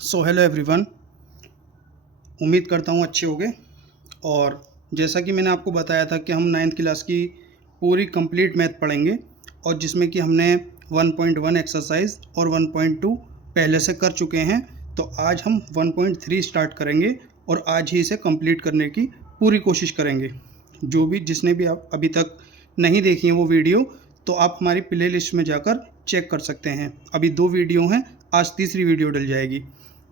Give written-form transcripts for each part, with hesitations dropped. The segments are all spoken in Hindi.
सो हेलो एवरीवन, उम्मीद करता हूँ अच्छे होंगे। और जैसा कि मैंने आपको बताया था कि हम 9th क्लास की पूरी कंप्लीट मैथ पढ़ेंगे और जिसमें कि हमने 1.1 एक्सरसाइज और 1.2 पहले से कर चुके हैं। तो आज हम 1.3 स्टार्ट करेंगे और आज ही इसे कंप्लीट करने की पूरी कोशिश करेंगे। जिसने भी आप अभी तक नहीं देखी है वो वीडियो, तो आप हमारी प्ले लिस्ट में जाकर चेक कर सकते हैं। अभी 2 वीडियो हैं, आज तीसरी वीडियो डल जाएगी।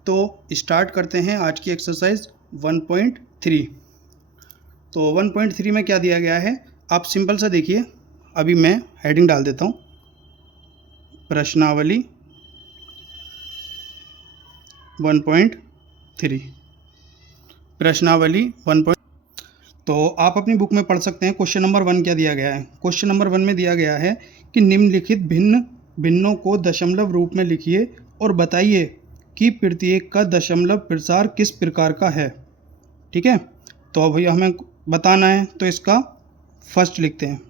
तो स्टार्ट करते हैं आज की एक्सरसाइज 1.3। तो 1.3 में क्या दिया गया है, आप सिंपल सा देखिए। अभी मैं हेडिंग डाल देता हूँ, प्रश्नावली 1.3। प्रश्नावली 1. तो आप अपनी बुक में पढ़ सकते हैं। क्वेश्चन नंबर 1 क्या दिया गया है। क्वेश्चन नंबर 1 में दिया गया है कि निम्नलिखित भिन्नों को दशमलव रूप में लिखिए और बताइए कि प्रत्येक का दशमलव प्रसार किस प्रकार का है। ठीक है, तो अब भैया हमें बताना है, तो इसका फर्स्ट लिखते हैं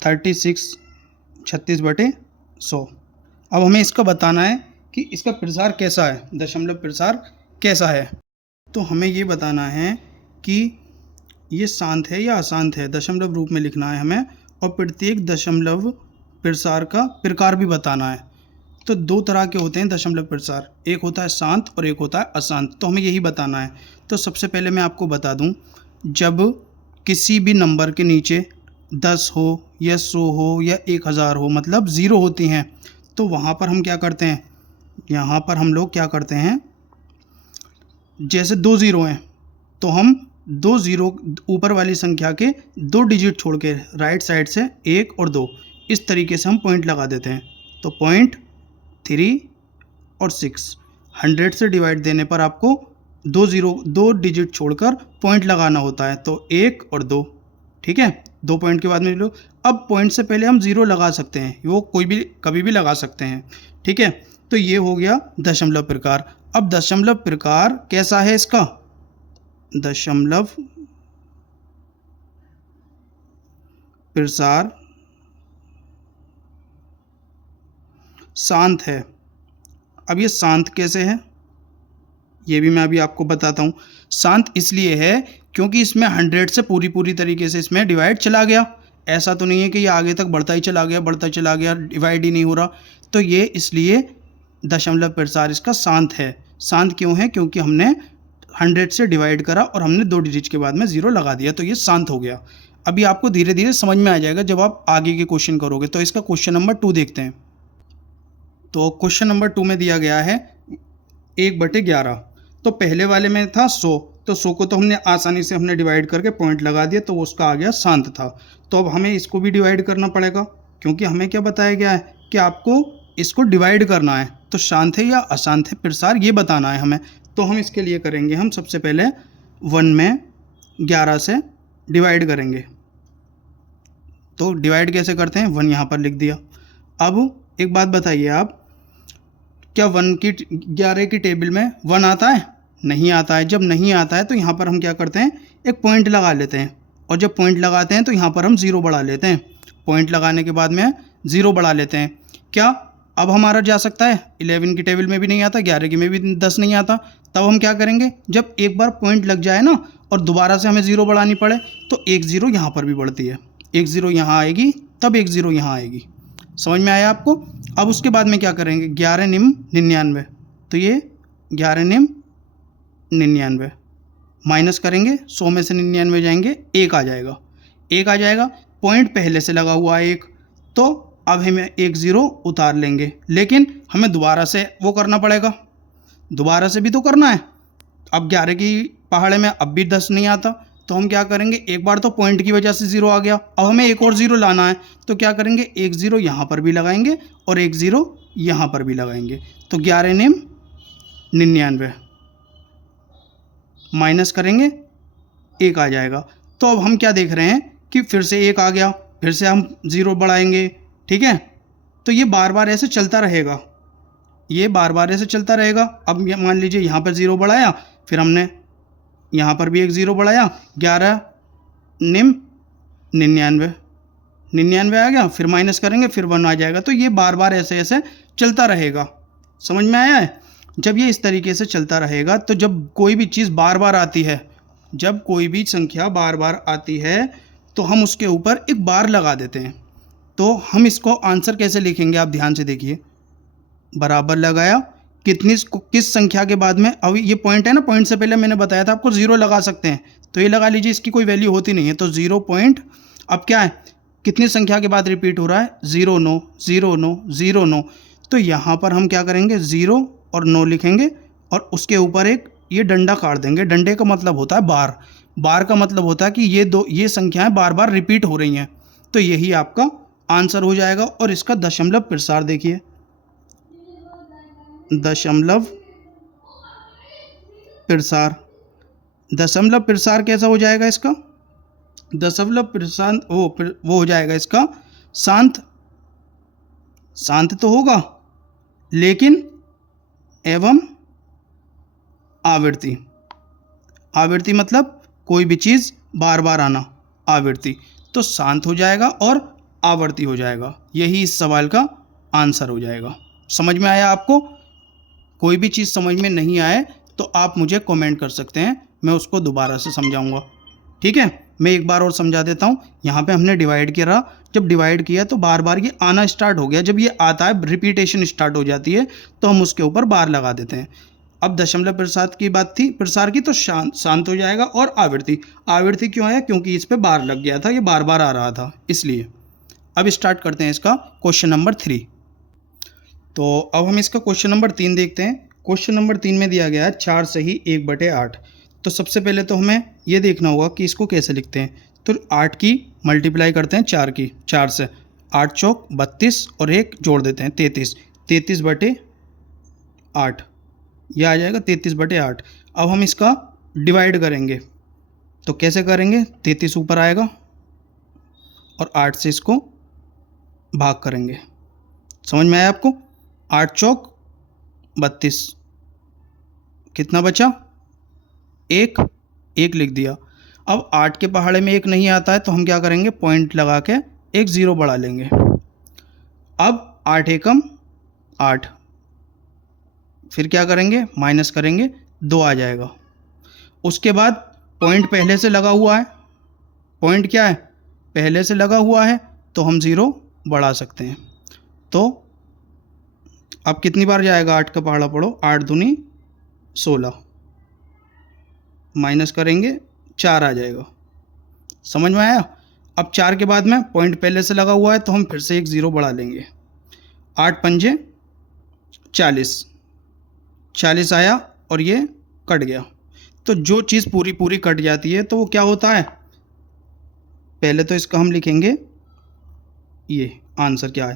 36/100। अब हमें इसका बताना है कि इसका प्रसार कैसा है, दशमलव प्रसार कैसा है। तो हमें ये बताना है कि ये शांत है या अशांत है, दशमलव रूप में लिखना है हमें, और प्रत्येक दशमलव प्रसार का प्रकार भी बताना है। तो 2 तरह के होते हैं दशमलव प्रसार, एक होता है शांत और एक होता है अशांत। तो हमें यही बताना है। तो सबसे पहले मैं आपको बता दूं, जब किसी भी नंबर के नीचे 10 हो या 100 हो या 1000 हो, मतलब 0 होती हैं, तो वहाँ पर हम क्या करते हैं, यहाँ पर हम लोग क्या करते हैं, जैसे 2 0 हैं तो हम 2 0 ऊपर वाली संख्या के 2 डिजिट छोड़ के राइट साइड से 1 और 2 इस तरीके से हम पॉइंट लगा देते हैं। तो 0.3 और 6 100 से डिवाइड देने पर आपको 2 डिजिट छोड़कर पॉइंट लगाना होता है। तो 1 और 2, ठीक है, 2 पॉइंट के बाद में लो। अब पॉइंट से पहले हम 0 लगा सकते हैं, वो कोई भी कभी भी लगा सकते हैं। ठीक है, तो ये हो गया दशमलव प्रकार। अब दशमलव प्रकार कैसा है इसका, दशमलव प्रसार शांत है। अब ये शांत कैसे है, ये भी मैं अभी आपको बताता हूँ। शांत इसलिए है क्योंकि इसमें 100 से पूरी तरीके से इसमें डिवाइड चला गया। ऐसा तो नहीं है कि ये आगे तक बढ़ता ही चला गया, डिवाइड ही नहीं हो रहा। तो ये इसलिए दशमलव प्रसार इसका शांत है। शांत क्यों है, क्योंकि हमने 100 से डिवाइड करा और हमने 2 डिजिट के बाद में 0 लगा दिया, तो ये शांत हो गया। अभी आपको धीरे धीरे समझ में आ जाएगा जब आप आगे के क्वेश्चन करोगे। तो इसका क्वेश्चन नंबर 2 देखते हैं। तो क्वेश्चन नंबर 2 में दिया गया है 1/11। तो पहले वाले में था 100, तो 100 को तो हमने आसानी से हमने डिवाइड करके पॉइंट लगा दिया, तो उसका आ गया शांत था। तो अब हमें इसको भी डिवाइड करना पड़ेगा, क्योंकि हमें क्या बताया गया है कि आपको इसको डिवाइड करना है। तो शांत है या अशांत है प्रसार, ये बताना है हमें। तो हम इसके लिए करेंगे, हम सबसे पहले 1 में 11 से डिवाइड करेंगे। तो डिवाइड कैसे करते हैं, 1 यहाँ पर लिख दिया। अब एक बात बताइए आप, क्या 11 की टेबल में 1 आता है, नहीं आता है। जब नहीं आता है तो यहाँ पर हम क्या करते हैं, एक पॉइंट लगा लेते हैं, और जब पॉइंट लगाते हैं तो यहाँ पर हम 0 बढ़ा लेते हैं। पॉइंट लगाने के बाद में 0 बढ़ा लेते हैं। क्या अब हमारा जा सकता है, 11 की टेबल में भी नहीं आता, 11 की में भी 10 नहीं आता। तब हम क्या करेंगे, जब एक बार पॉइंट लग जाए ना और दोबारा से हमें 0 बढ़ानी पड़े, तो 1 0 यहाँ पर भी बढ़ती है। 1 0 यहाँ आएगी, तब 1 0 यहाँ आएगी। समझ में आया आपको। अब उसके बाद में क्या करेंगे, 11 निम 99। तो ये 11 निम 99 माइनस करेंगे, 100 में से 99 जाएंगे, 1 आ जाएगा। 1 आ जाएगा, पॉइंट पहले से लगा हुआ है 1, तो अब हमें 1 0 उतार लेंगे। लेकिन हमें दोबारा से वो करना पड़ेगा, दोबारा से भी तो करना है। अब 11 की पहाड़े में अब भी 10 नहीं आता, तो हम क्या करेंगे, एक बार तो पॉइंट की वजह से 0 आ गया, अब हमें एक और 0 लाना है। तो क्या करेंगे, 1 0 यहाँ पर भी लगाएंगे और 1 0 यहाँ पर भी लगाएंगे। तो 11 निम 99 माइनस करेंगे, 1 आ जाएगा। तो अब हम क्या देख रहे हैं कि फिर से 1 आ गया, फिर से हम 0 बढ़ाएंगे। ठीक है, तो ये बार बार ऐसे चलता रहेगा, ये बार बार ऐसे चलता रहेगा। अब मान लीजिए यहाँ पर 0 बढ़ाया, फिर हमने यहाँ पर भी 1 0 बढ़ाया, 11 निम 99 आ गया, फिर माइनस करेंगे, फिर 1 आ जाएगा। तो ये बार बार ऐसे ऐसे चलता रहेगा। समझ में आया है। जब ये इस तरीके से चलता रहेगा तो जब कोई भी चीज़ बार बार आती है, जब कोई भी संख्या बार बार आती है तो हम उसके ऊपर एक बार लगा देते हैं। तो हम इसको आंसर कैसे लिखेंगे, आप ध्यान से देखिए। बराबर लगाया, किस संख्या के बाद में, अब ये पॉइंट है ना, पॉइंट से पहले मैंने बताया था आपको ज़ीरो लगा सकते हैं, तो ये लगा लीजिए, इसकी कोई वैल्यू होती नहीं है, तो 0 पॉइंट, अब क्या है, कितनी संख्या के बाद रिपीट हो रहा है, 0 9 0 9 0 9, तो यहाँ पर हम क्या करेंगे, 0 और 9 लिखेंगे और उसके ऊपर एक ये डंडा काट देंगे। डंडे का मतलब होता है बार, बार का मतलब होता है कि ये संख्याएं बार बार रिपीट हो रही हैं, तो यही आपका आंसर हो जाएगा। और इसका दशमलव प्रसार देखिए, दशमलव प्रसार, दशमलव प्रसार कैसा हो जाएगा इसका, दशमलव प्रसार वो हो जाएगा इसका शांत, शांत तो होगा लेकिन एवं आवृत्ति, आवृत्ति मतलब कोई भी चीज़ बार बार आना, आवृत्ति, तो शांत हो जाएगा और आवर्ती हो जाएगा। यही इस सवाल का आंसर हो जाएगा। समझ में आया आपको? कोई भी चीज़ समझ में नहीं आए तो आप मुझे कमेंट कर सकते हैं, मैं उसको दोबारा से समझाऊंगा। ठीक है, मैं एक बार और समझा देता हूँ। यहाँ पे हमने डिवाइड किया, जब डिवाइड किया तो बार बार ये आना स्टार्ट हो गया, जब ये आता है रिपीटेशन स्टार्ट हो जाती है तो हम उसके ऊपर बार लगा देते हैं। अब दशमलव प्रसार की बात थी, प्रसार की, तो शांत हो जाएगा। और आवृत्ति, आवृत्ति क्यों है, क्योंकि इस पर बार लग गया था, ये बार बार आ रहा था इसलिए। अब स्टार्ट करते हैं इसका क्वेश्चन नंबर 3। तो अब हम इसका क्वेश्चन नंबर 3 देखते हैं। क्वेश्चन नंबर 3 में दिया गया है 4 सही 1/8। तो सबसे पहले तो हमें ये देखना होगा कि इसको कैसे लिखते हैं। तो 8 की मल्टीप्लाई करते हैं 4 की, 4 से 8 चौक 32 और एक जोड़ देते हैं 33, 33/8, यह आ जाएगा 33/8। अब हम इसका डिवाइड करेंगे, तो कैसे करेंगे, 33 ऊपर आएगा और 8 से इसको भाग करेंगे। समझ में आया आपको? 8 चौक 32, कितना बचा, एक लिख दिया। अब 8 के पहाड़े में एक नहीं आता है तो हम क्या करेंगे, पॉइंट लगा के एक 0 बढ़ा लेंगे। अब 8 एकम 8, फिर क्या करेंगे, माइनस करेंगे, 2 आ जाएगा। उसके बाद पॉइंट पहले से लगा हुआ है, पॉइंट क्या है, पहले से लगा हुआ है, तो हम 0 बढ़ा सकते हैं। तो अब कितनी बार जाएगा, 8 का पहाड़ा पढ़ो, 8 दूनी 16, माइनस करेंगे 4 आ जाएगा। समझ में आया? अब 4 के बाद में पॉइंट पहले से लगा हुआ है तो हम फिर से एक 0 बढ़ा लेंगे। 8 पंजे 40, 40 आया और ये कट गया। तो जो चीज़ पूरी पूरी कट जाती है तो वो क्या होता है, पहले तो इसका हम लिखेंगे, ये आंसर क्या है,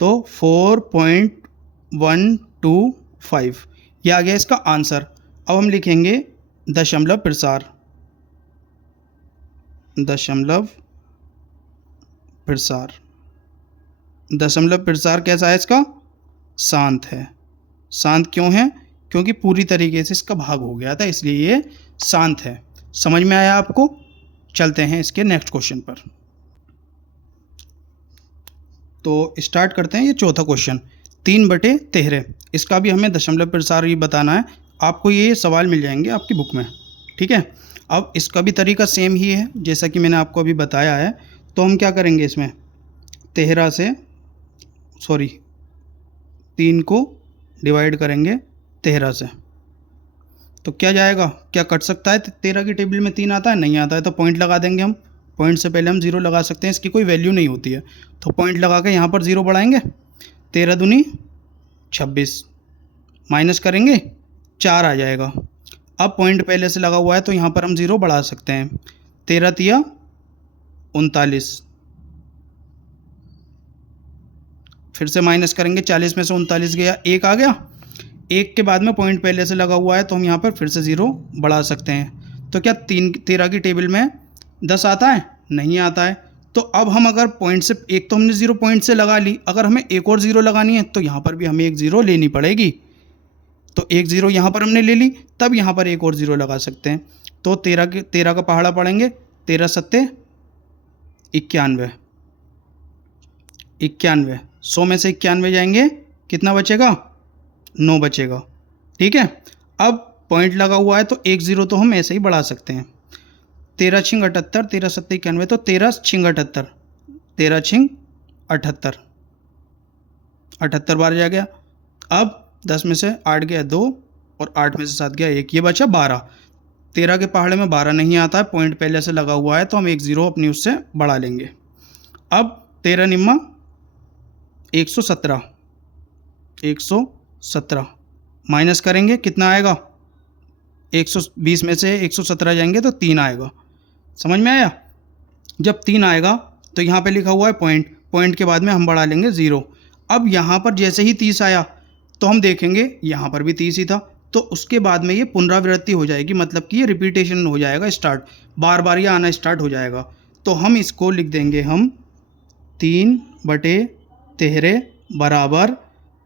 तो 4.125, ये आ गया इसका आंसर। अब हम लिखेंगे दशमलव प्रसार, दशमलव प्रसार, दशमलव प्रसार कैसा है इसका, शांत है। शांत क्यों है, क्योंकि पूरी तरीके से इसका भाग हो गया था इसलिए ये शांत है। समझ में आया आपको? चलते हैं इसके नेक्स्ट क्वेश्चन पर। तो स्टार्ट करते हैं ये चौथा क्वेश्चन, 3/13। इसका भी हमें दशमलव प्रसार ही बताना है। आपको ये सवाल मिल जाएंगे आपकी बुक में, ठीक है। अब इसका भी तरीका सेम ही है जैसा कि मैंने आपको अभी बताया है। तो हम क्या करेंगे, इसमें 3 को डिवाइड करेंगे 13 से, तो क्या जाएगा, क्या कट सकता है, 13 की टेबल में 3 आता है, नहीं आता है, तो पॉइंट लगा देंगे हम। पॉइंट से पहले हम 0 लगा सकते हैं, इसकी कोई वैल्यू नहीं होती है, तो पॉइंट लगा के यहाँ पर 0 बढ़ाएंगे। 13 दूनी 26, माइनस करेंगे 4 आ जाएगा। अब पॉइंट पहले से लगा हुआ है तो यहाँ पर हम 0 बढ़ा सकते हैं। 13 तिया 39, फिर से माइनस करेंगे, 40 में से 39 गया, 1 आ गया। 1 के बाद में पॉइंट पहले से लगा हुआ है तो हम यहाँ पर फिर से 0 बढ़ा सकते हैं। तो क्या 13 की टेबल में 10 आता है, नहीं आता है। तो अब हम अगर पॉइंट से, एक तो हमने 0 पॉइंट से लगा ली, अगर हमें एक और 0 लगानी है तो यहाँ पर भी हमें एक 0 लेनी पड़ेगी। तो एक 0 यहाँ पर हमने ले ली, तब यहाँ पर एक और 0 लगा सकते हैं। तो 13 का पहाड़ा पढ़ेंगे, 13 सत्ते 91, 91, 100 में से 91 जाएंगे, कितना बचेगा, 9 बचेगा। ठीक है, अब पॉइंट लगा हुआ है तो एक ज़ीरो तो हम ऐसे ही बढ़ा सकते हैं। 13 छिंग 78, 13 सत्ते 91, तो 13 छिंग 78, 13 छिंग 78, 78 बार जा गया। अब 10 में से 8 गया 2 और 8 में से 7 गया 1, ये बचा 12। 13 के पहाड़े में 12 नहीं आता है, पॉइंट पहले से लगा हुआ है तो हम एक ज़ीरो अपनी उससे बढ़ा लेंगे। अब 13 निम्मा 117, 117 माइनस करेंगे, कितना आएगा? 120 में से 117 जाएंगे तो 3 आएगा। समझ में आया? जब 3 आएगा तो यहाँ पे लिखा हुआ है पॉइंट, पॉइंट के बाद में हम बढ़ा लेंगे 0। अब यहाँ पर जैसे ही 30 आया तो हम देखेंगे यहाँ पर भी 30 ही था, तो उसके बाद में ये पुनरावृत्ति हो जाएगी, मतलब कि ये रिपीटेशन हो जाएगा स्टार्ट, बार बार ये आना स्टार्ट हो जाएगा। तो हम इसको लिख देंगे हम 3/13 बराबर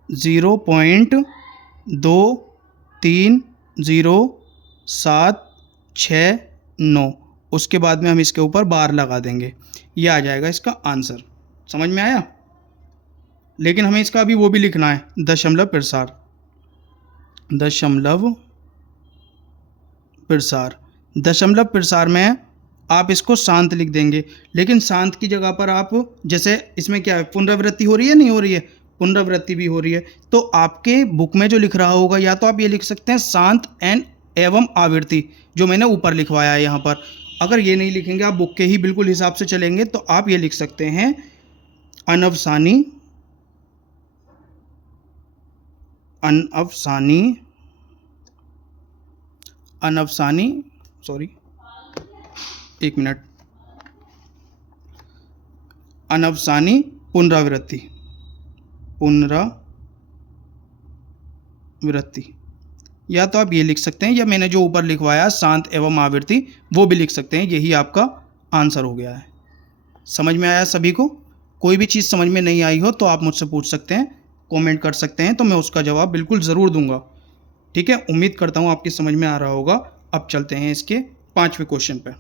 0.230769। उसके बाद में हम इसके ऊपर बार लगा देंगे, ये आ जाएगा इसका आंसर। समझ में आया? लेकिन हमें इसका अभी वो भी लिखना है, दशमलव प्रसार, दशमलव प्रसार। दशमलव प्रसार में आप इसको शांत लिख देंगे, लेकिन शांत की जगह पर आप, जैसे इसमें क्या है, पुनरावृत्ति हो रही है, नहीं हो रही है, पुनरावृत्ति भी हो रही है, तो आपके बुक में जो लिख रहा होगा या तो आप ये लिख सकते हैं शांत एवं आवृत्ति, जो मैंने ऊपर लिखवाया है यहाँ पर। अगर ये नहीं लिखेंगे, आप बुक के ही बिल्कुल हिसाब से चलेंगे, तो आप ये लिख सकते हैं अनवसानी, अनवसानी, अनवसानी, सॉरी एक मिनट, अनवसानी पुनरावृत्ति, पुनरावृत्ति, या तो आप ये लिख सकते हैं, या मैंने जो ऊपर लिखवाया शांत एवं आवृत्ति वो भी लिख सकते हैं। यही आपका आंसर हो गया है। समझ में आया सभी को? कोई भी चीज़ समझ में नहीं आई हो तो आप मुझसे पूछ सकते हैं, कमेंट कर सकते हैं, तो मैं उसका जवाब बिल्कुल ज़रूर दूंगा। ठीक है, उम्मीद करता हूँ आपकी समझ में आ रहा होगा। अब चलते हैं इसके 5वें क्वेश्चन पे।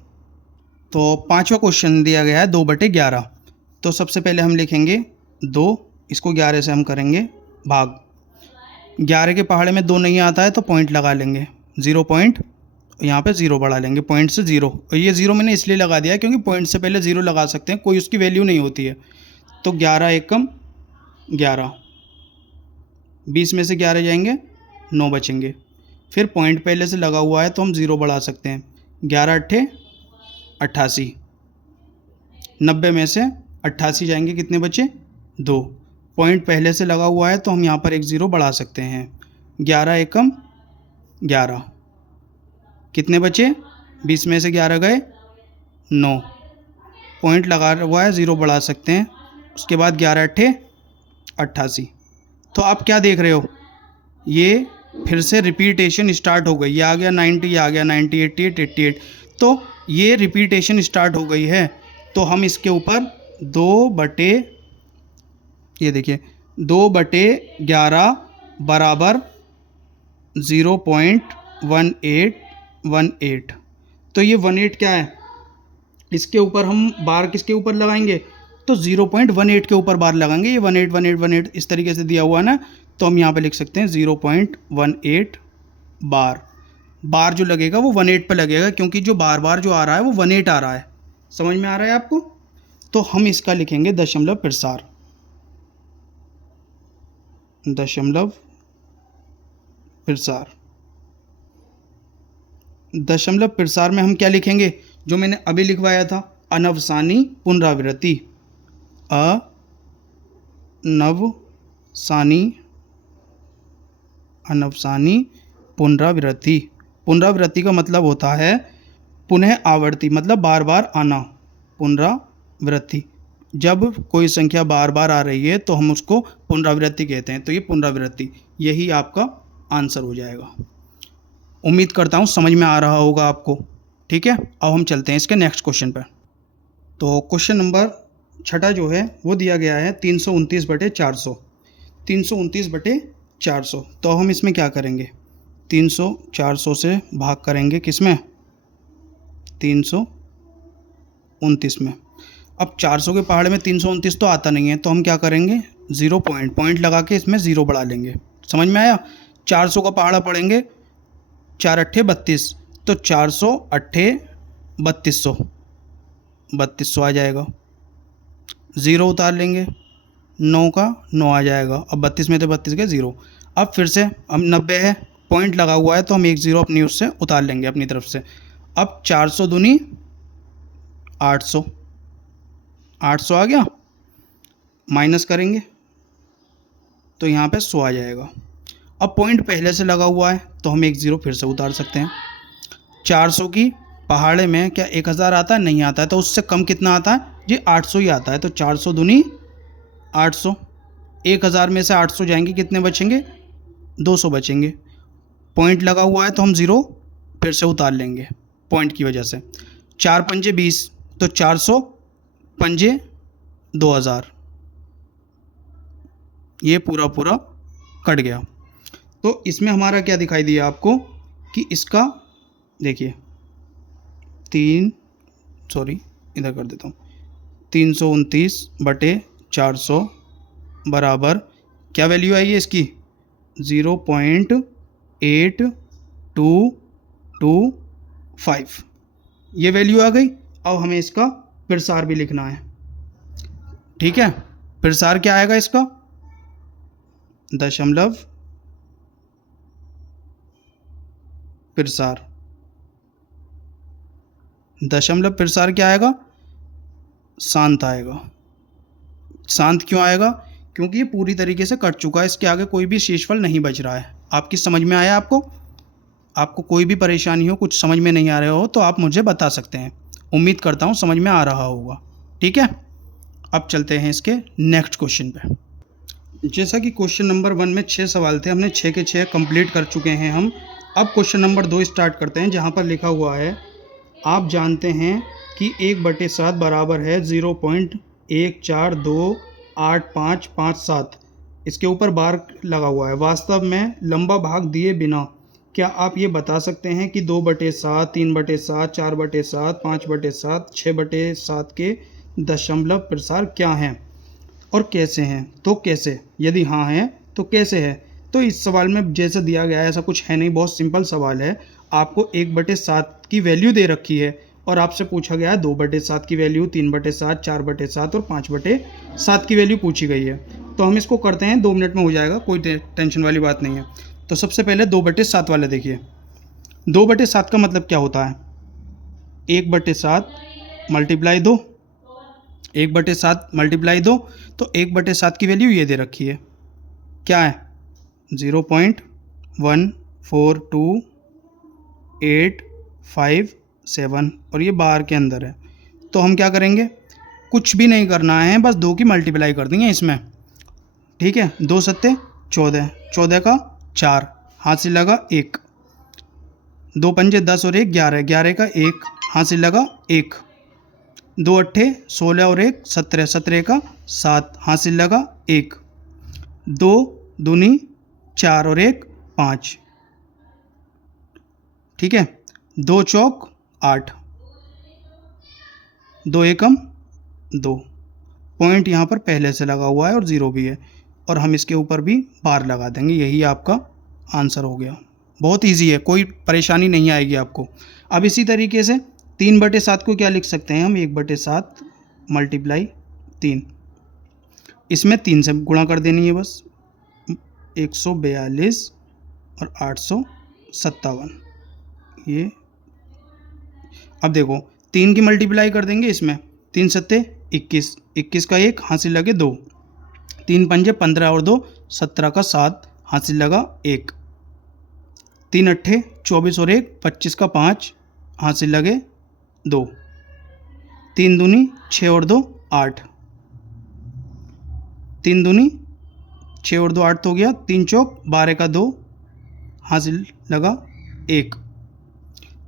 तो 5वां क्वेश्चन दिया गया है 2/11। तो सबसे पहले हम लिखेंगे 2, इसको 11 से हम करेंगे भाग। 11 के पहाड़े में 2 नहीं आता है तो पॉइंट लगा लेंगे, 0 पॉइंट, यहाँ पे 0 बढ़ा लेंगे, पॉइंट से 0। और ये 0 मैंने इसलिए लगा दिया है क्योंकि पॉइंट से पहले 0 लगा सकते हैं, कोई उसकी वैल्यू नहीं होती है। तो 11 एकम 11, 20 में से 11 जाएंगे 9 बचेंगे। फिर पॉइंट पहले से लगा हुआ है तो हम 0 बढ़ा सकते हैं, 11 अट्ठे 88, 90 में से 88 जाएंगे, कितने बचे? 2। पॉइंट पहले से लगा हुआ है तो हम यहाँ पर एक 0 बढ़ा सकते हैं, 11 एकम 11, कितने बचे? 20 में से 11 गए 9। पॉइंट लगा हुआ है, 0 बढ़ा सकते हैं, उसके बाद 11 अट्ठे 88। तो आप क्या देख रहे हो, ये फिर से रिपीटेशन स्टार्ट हो गई, ये आ गया 90, ये आ गया 90, 88, 88, तो ये रिपीटेशन स्टार्ट हो गई है। तो हम इसके ऊपर 2/11 बराबर 0.1818। तो ये 18 क्या है, इसके ऊपर हम बार किसके ऊपर लगाएंगे? तो 0.18 के ऊपर बार लगाएंगे। ये 18 18 18 इस तरीके से दिया हुआ है ना, तो हम यहाँ पे लिख सकते हैं 0.18 बार। बार जो लगेगा वो 18 पे लगेगा, क्योंकि जो बार बार जो आ रहा है वो 18 आ रहा है। समझ में आ रहा है आपको? तो हम इसका लिखेंगे दशमलव प्रसार, दशमलव प्रसार। दशमलव प्रसार में हम क्या लिखेंगे, जो मैंने अभी लिखवाया था, अनवसानी पुनरावृत्ति, अनवसानी पुनरावृत्ति। पुनरावृत्ति का मतलब होता है पुनः आवर्ती, मतलब बार बार आना। पुनरावृत्ति, जब कोई संख्या बार बार आ रही है तो हम उसको पुनरावृत्ति कहते हैं। तो ये पुनरावृत्ति, यही आपका आंसर हो जाएगा। उम्मीद करता हूँ समझ में आ रहा होगा आपको। ठीक है, अब हम चलते हैं इसके नेक्स्ट क्वेश्चन पर। तो क्वेश्चन नंबर 6 जो है वो दिया गया है 329/400, 329/400। तो हम इसमें क्या करेंगे, 400 से भाग करेंगे, किसमें? 329 में। अब 400 के पहाड़े में 329 तो आता नहीं है, तो हम क्या करेंगे, 0 पॉइंट लगा के इसमें 0 बढ़ा लेंगे। समझ में आया? 400 का पहाड़ा पड़ेंगे, 4 अट्ठे 32, तो 400 अट्ठे 3200, 3200 आ जाएगा। ज़ीरो उतार लेंगे, 9 का 9 आ जाएगा। अब 32 में तो 32 के 0। अब फिर से हम 90 है, पॉइंट लगा हुआ है तो हम एक 0 अपनी उससे उतार लेंगे अपनी तरफ से। अब 400 दूनी 800, 800 आ गया, माइनस करेंगे तो यहाँ पे 100 आ जाएगा। अब पॉइंट पहले से लगा हुआ है तो हम एक 0 फिर से उतार सकते हैं। 400 की पहाड़े में क्या 1000 आता है? नहीं आता है, तो उससे कम कितना आता है जी? 800 ही आता है। तो 400 दूनी 800, 1000 में से 800 जाएंगे, कितने बचेंगे? 200 बचेंगे। पॉइंट लगा हुआ है तो हम 0 फिर से उतार लेंगे पॉइंट की वजह से। 4 पंजे 20, तो 400 पंजे 2000, ये पूरा पूरा कट गया। तो इसमें हमारा क्या दिखाई दिया आपको कि इसका देखिए इधर कर देता हूँ, 329 बटे 400 बराबर क्या वैल्यू आई है इसकी? 0.8225, ये वैल्यू आ गई। अब हमें इसका प्रसार भी लिखना है, ठीक है। प्रसार क्या आएगा इसका? दशमलव प्रसार। दशमलव प्रसार क्या आएगा? शांत आएगा। शांत क्यों आएगा? क्योंकि ये पूरी तरीके से कट चुका है, इसके आगे कोई भी शेषफल नहीं बच रहा है। आपकी समझ में आया? आपको कोई भी परेशानी हो, कुछ समझ में नहीं आ रहा हो तो आप मुझे बता सकते हैं। उम्मीद करता हूँ समझ में आ रहा होगा, ठीक है। अब चलते हैं इसके नेक्स्ट क्वेश्चन पे। जैसा कि क्वेश्चन नंबर 1 में 6 सवाल थे, हमने 6 के 6 कंप्लीट कर चुके हैं हम। अब क्वेश्चन नंबर 2 स्टार्ट करते हैं, जहाँ पर लिखा हुआ है आप जानते हैं कि 1/7 बराबर है 0.14285557। इसके ऊपर बार लगा हुआ है। वास्तव में लंबा भाग दिए बिना क्या आप ये बता सकते हैं कि 2/7, 3/7, 4/7, 5/7, 6/7 के दशमलव प्रसार क्या हैं और कैसे हैं? तो कैसे, यदि हाँ है तो कैसे है? तो इस सवाल में जैसे दिया गया है ऐसा कुछ है नहीं, बहुत सिंपल सवाल है। आपको 1/7 की वैल्यू दे रखी है और आपसे पूछा गया है 2/7 की वैल्यू, 3/7, 4/7 और 5/7 की वैल्यू पूछी गई है। तो हम इसको करते हैं, 2 मिनट में हो जाएगा, कोई टेंशन वाली बात नहीं है। तो सबसे पहले 2/7 वाले देखिए। 2/7 का मतलब क्या होता है? 1/7 मल्टीप्लाई 2, 1/7 मल्टीप्लाई 2, तो 1/7 की वैल्यू ये दे रखी है, क्या है? 0.142857 और ये बाहर के अंदर है। तो हम क्या करेंगे? कुछ भी नहीं करना है, बस 2 की मल्टीप्लाई कर देंगे इसमें, ठीक है। 2 सत्ते 14, 14 का 4, हासिल लगा 1, 2 पंजे 10 और 1 11, 11 का 1, हासिल लगा 1, 2 अट्ठे 16 और 1 17, 17 का 7, हासिल लगा 1, 2 दूनी 4 और 1 5, ठीक है। 2 चौक 8, 2 एकम 2। पॉइंट यहाँ पर पहले से लगा हुआ है और 0 भी है, और हम इसके ऊपर भी बार लगा देंगे। यही आपका आंसर हो गया। बहुत इजी है, कोई परेशानी नहीं आएगी आपको। अब इसी तरीके से 3/7 को क्या लिख सकते हैं हम? 1/7 मल्टीप्लाई 3, इसमें 3 से गुणा कर देनी है बस। 142 और 857, ये अब देखो 3 की मल्टीप्लाई कर देंगे इसमें, 3 सत्ते 21, 21 का 1, हासिल लगे 2, 3 पंजे 15 और 2 17 का 7, हासिल लगा 1, 3 अट्ठे 24 और 1 25 का 5, हासिल लगे 2, 3 दूनी 6 और 2 8, 3 दूनी 6 और 2 8 हो गया, 3 चौक 12 का 2, हासिल लगा 1,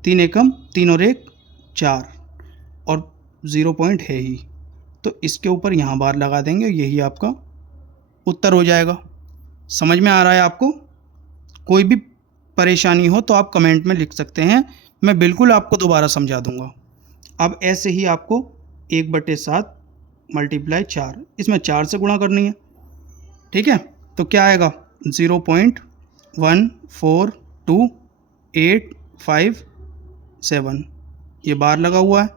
3 एकम 3 और 1 4, और 0 पॉइंट है ही, तो इसके ऊपर यहाँ बार लगा देंगे, यही आपका उत्तर हो जाएगा। समझ में आ रहा है आपको? कोई भी परेशानी हो तो आप कमेंट में लिख सकते हैं, मैं बिल्कुल आपको दोबारा समझा दूंगा। अब ऐसे ही आपको 1/7 मल्टीप्लाई 4, इसमें 4 से गुणा करनी है, ठीक है। तो क्या आएगा? 0.1428 1 4 2 8 5 7, ये बार लगा हुआ है।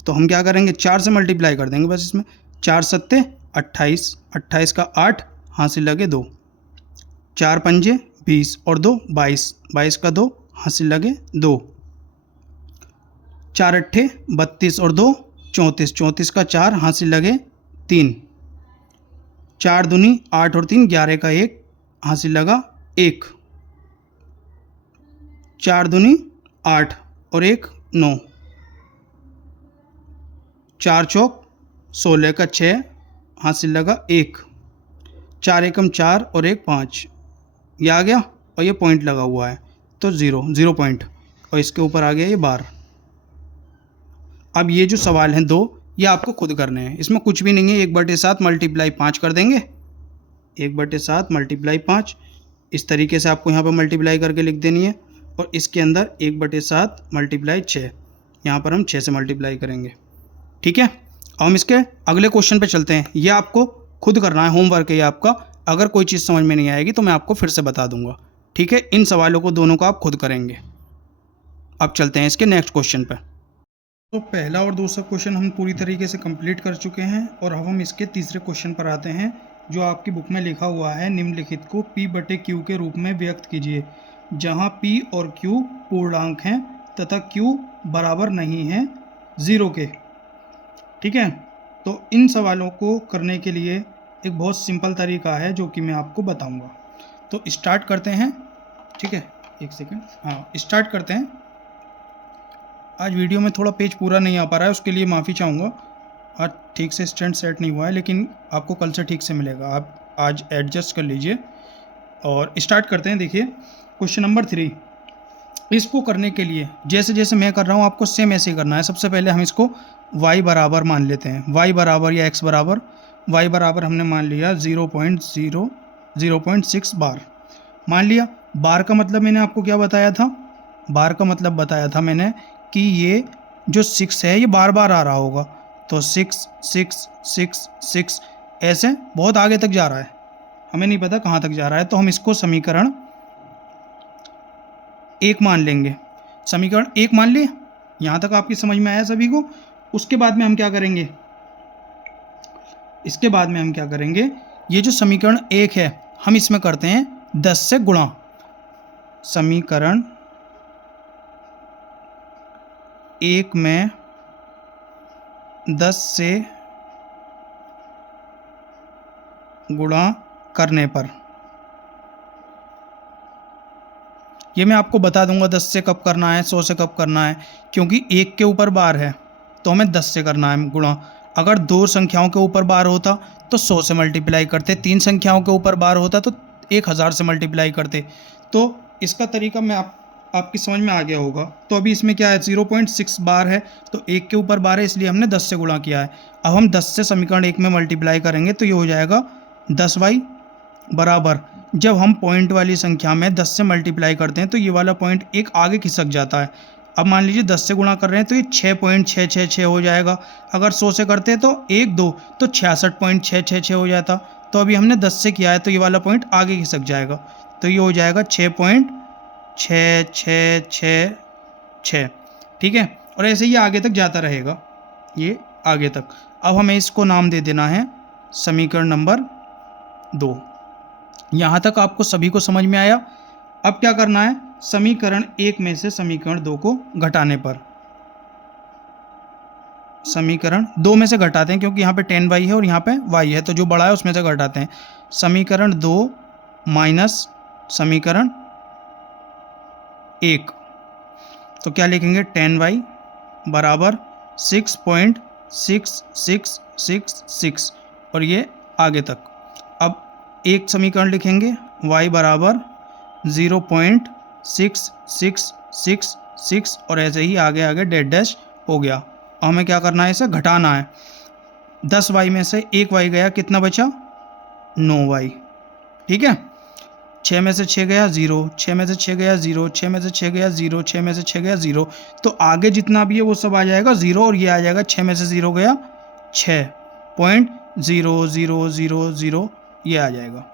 तो हम क्या करेंगे, 4 से मल्टीप्लाई कर देंगे बस इसमें। 4 सत्ते 28, 28 का 8 हासिल लगे 2, 4 पंजे 20 और 2 22, 22 का 2 हासिल लगे 2, 4 अट्ठे 32 और 2 34, 34 का 4 हासिल लगे 3, 4 दूनी 8 और 3 11 का 1 हासिल लगा 1, 4 दूनी 8 और 1 9, 4 चौक 16 का 6 हासिल लगा 1, 4 एकम 4 और 1 5, ये आ गया और ये पॉइंट लगा हुआ है तो 0 पॉइंट, और इसके ऊपर आ गया ये बार। अब ये जो सवाल हैं 2, ये आपको खुद करने हैं, इसमें कुछ भी नहीं है। 1/7 मल्टीप्लाई 5 कर देंगे, 1/7 मल्टीप्लाई 5, इस तरीके से आपको यहाँ पर मल्टीप्लाई करके लिख देनी है। और इसके अंदर 1/7 मल्टीप्लाई 6, यहाँ पर हम 6 से मल्टीप्लाई करेंगे। ठीक है, अब हम इसके अगले क्वेश्चन पे चलते हैं। ये आपको खुद करना है, होमवर्क है ये आपका। अगर कोई चीज़ समझ में नहीं आएगी तो मैं आपको फिर से बता दूंगा। ठीक है, इन सवालों को दोनों को आप खुद करेंगे। अब चलते हैं इसके नेक्स्ट क्वेश्चन पे। तो पहला और दूसरा क्वेश्चन हम पूरी तरीके से कंप्लीट कर चुके हैं और अब हम इसके तीसरे क्वेश्चन पर आते हैं, जो आपकी बुक में लिखा हुआ है, निम्नलिखित को P/Q के रूप में व्यक्त कीजिए, जहां P और Q पूर्णांक हैं तथा Q बराबर नहीं है 0 के। ठीक है, तो इन सवालों को करने के लिए एक बहुत सिंपल तरीका है जो कि मैं आपको बताऊंगा। तो स्टार्ट करते हैं। ठीक है, एक सेकंड, हाँ स्टार्ट करते हैं। आज वीडियो में थोड़ा पेज पूरा नहीं आ पा रहा है, उसके लिए माफ़ी चाहूँगा। आज ठीक से स्टैंड सेट नहीं हुआ है, लेकिन आपको कल से ठीक से मिलेगा, आप आज एडजस्ट कर लीजिए। और स्टार्ट करते हैं। देखिए क्वेश्चन नंबर 3, इसको करने के लिए जैसे जैसे मैं कर रहा हूँ आपको सेम ऐसे ही करना है। सबसे पहले हम इसको y बराबर मान लेते हैं, y बराबर या x बराबर, y बराबर हमने मान लिया 0.6 बार मान लिया। बार का मतलब मैंने आपको क्या बताया था, बार का मतलब बताया था मैंने कि ये जो 6 है ये बार बार आ रहा होगा, तो 6 6 6 6 ऐसे बहुत आगे तक जा रहा है, हमें नहीं पता कहाँ तक जा रहा है। तो हम इसको समीकरण 1 मान लेंगे। समीकरण 1 मान लिए, यहाँ तक आपकी समझ में आया सभी को। उसके बाद में हम क्या करेंगे, इसके बाद में हम क्या करेंगे, ये जो समीकरण 1 है हम इसमें करते हैं 10 से गुणा। समीकरण 1 में 10 से गुणा करने पर, ये मैं आपको बता दूंगा 10 से कब करना है, 100 से कब करना है, क्योंकि 1 के ऊपर बार है तो हमें 10 से करना है गुणा। अगर 2 संख्याओं के ऊपर बार होता तो 100 से मल्टीप्लाई करते, 3 संख्याओं के ऊपर बार होता तो 1000 से मल्टीप्लाई करते। तो इसका तरीका मैं आपकी समझ में आ गया होगा। तो अभी इसमें क्या है, 0.6 बार है, तो 1 के ऊपर बार है इसलिए हमने 10 से गुणा किया है। अब हम 10 से समीकरण 1 में मल्टीप्लाई करेंगे तो ये हो जाएगा 10y बराबर, जब हम पॉइंट वाली संख्या में 10 से मल्टीप्लाई करते हैं तो ये वाला पॉइंट एक आगे खिसक जाता है। अब मान लीजिए 10 से गुणा कर रहे हैं तो ये 6.666 हो जाएगा। अगर 100 से करते तो 1 2 तो 66.666 हो जाता। तो अभी हमने 10 से किया है तो ये वाला पॉइंट आगे खिसक जाएगा, तो ये हो जाएगा 6.6666। ठीक है, और ऐसे ही आगे तक जाता रहेगा, ये आगे तक। अब हमें इसको नाम दे देना है समीकरण नंबर 2। यहाँ तक आपको सभी को समझ में आया। अब क्या करना है, समीकरण 1 में से समीकरण 2 को घटाने पर, समीकरण 2 में से घटाते हैं क्योंकि यहाँ पे 10y है और यहाँ पे y है, तो जो बड़ा है उसमें से घटाते हैं। समीकरण 2 माइनस समीकरण 1, तो क्या लिखेंगे, 10y बराबर 6.6666 और ये आगे तक। अब एक समीकरण लिखेंगे y बराबर 0.6666 और ऐसे ही आगे आगे डेड डैश हो गया। और हमें क्या करना है, इसे घटाना है। 10y में से 1y गया, कितना बचा, 9y। ठीक है, 6 में से 6 गया 0, 6 में से 6 गया 0, 6 में से 6 गया 0, 6 में से 6 गया 0, तो आगे जितना भी है वो सब आ जाएगा 0 और ये आ जाएगा 6 में से 0 गया 6.0000, ये आ जाएगा।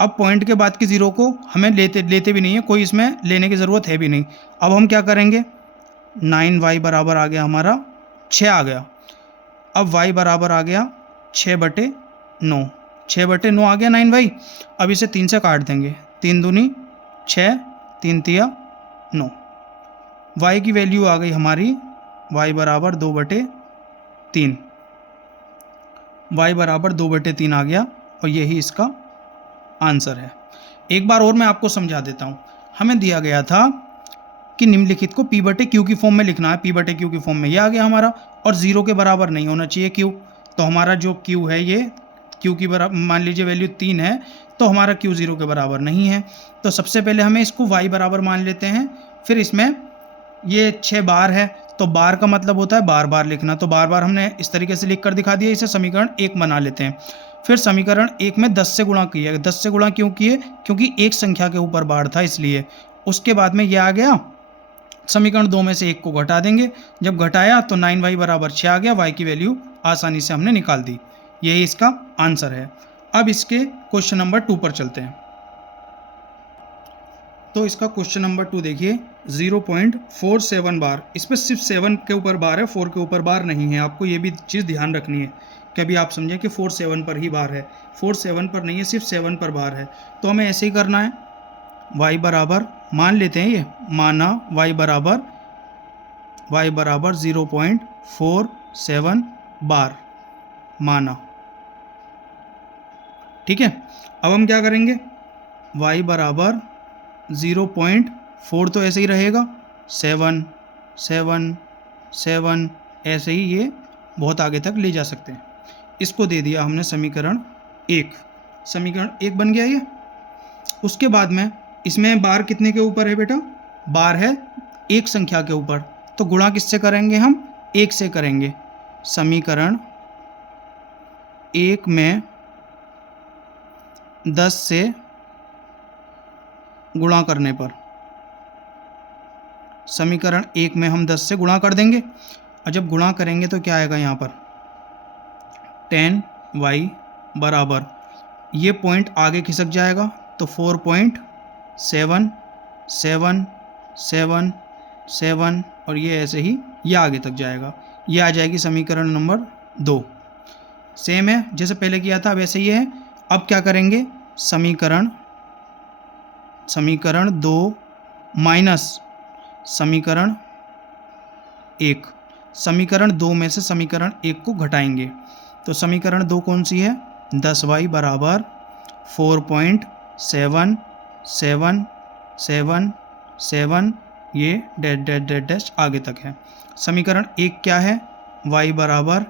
अब पॉइंट के बाद की ज़ीरो को हमें लेते भी नहीं है, कोई इसमें लेने की ज़रूरत है भी नहीं। अब हम क्या करेंगे, 9y बराबर आ गया हमारा 6 आ गया। अब y बराबर आ गया 6/9, 6/9 आ गया 9y। अब इसे 3 से काट देंगे, 3 दूनी 6, 3 तिया 9। y की वैल्यू आ गई हमारी y बराबर 2/3, y बराबर 2/3 आ गया और यही इसका आंसर है। एक बार और मैं आपको समझा देता हूँ। हमें दिया गया था कि निम्नलिखित को p/q की फॉर्म में लिखना है, p/q की फॉर्म में ये आ गया हमारा, और 0 के बराबर नहीं होना चाहिए q। तो हमारा जो q है ये q की बराबर, मान लीजिए वैल्यू 3 है, तो हमारा q 0 के बराबर नहीं है। तो सबसे पहले हमें इसको y बराबर मान लेते हैं। फिर इसमें ये 6 बार है, तो बार का मतलब होता है बार बार लिखना, तो बार बार हमने इस तरीके से लिख कर दिखा दिया। इसे समीकरण 1 बना लेते हैं। फिर समीकरण 1 में 10 से गुणा किया, 10 से गुणा क्यों किए, क्योंकि एक संख्या के ऊपर बार था इसलिए। उसके बाद में ये आ गया, समीकरण 2 में से 1 को घटा देंगे, जब घटाया तो 9y बराबर 6 आ गया। y की वैल्यू आसानी से हमने निकाल दी, यही इसका आंसर है। अब इसके क्वेश्चन नंबर 2 पर चलते हैं। तो इसका क्वेश्चन नंबर 2 देखिए, 0.47 बार। इस पर सिर्फ 7 के ऊपर बार है, 4 के ऊपर बार नहीं है। आपको ये भी चीज़ ध्यान रखनी है कि अभी आप समझें कि 4 7 पर ही बार है, 4 7 पर नहीं है, सिर्फ 7 पर बार है। तो हमें ऐसे ही करना है, y बराबर मान लेते हैं, ये माना y बराबर 0.47 बार माना, ठीक है। अब हम क्या करेंगे, y बराबर 0.4 तो ऐसे ही रहेगा, 7 7 7 ऐसे ही ये बहुत आगे तक ले जा सकते हैं। इसको दे दिया हमने समीकरण 1, समीकरण 1 बन गया ये। उसके बाद में इसमें बार कितने के ऊपर है बेटा, बार है एक संख्या के ऊपर, तो गुणा किससे करेंगे हम, 1 से करेंगे। समीकरण 1 में 10 से गुणा करने पर, समीकरण 1 में हम 10 से गुणा कर देंगे, और जब गुणा करेंगे तो क्या आएगा यहाँ पर 10y बराबर, ये पॉइंट आगे खिसक जाएगा तो 4.77777 और ये ऐसे ही ये आगे तक जाएगा। ये आ जाएगी समीकरण नंबर 2। सेम है जैसे पहले किया था वैसे ही है। अब क्या करेंगे, समीकरण 2 माइनस समीकरण 1, समीकरण 2 में से समीकरण 1 को घटाएंगे। तो समीकरण 2 कौन सी है, 10y बराबर 4.7777 ये डैश डैश डैश डैश आगे तक है। समीकरण 1 क्या है, y बराबर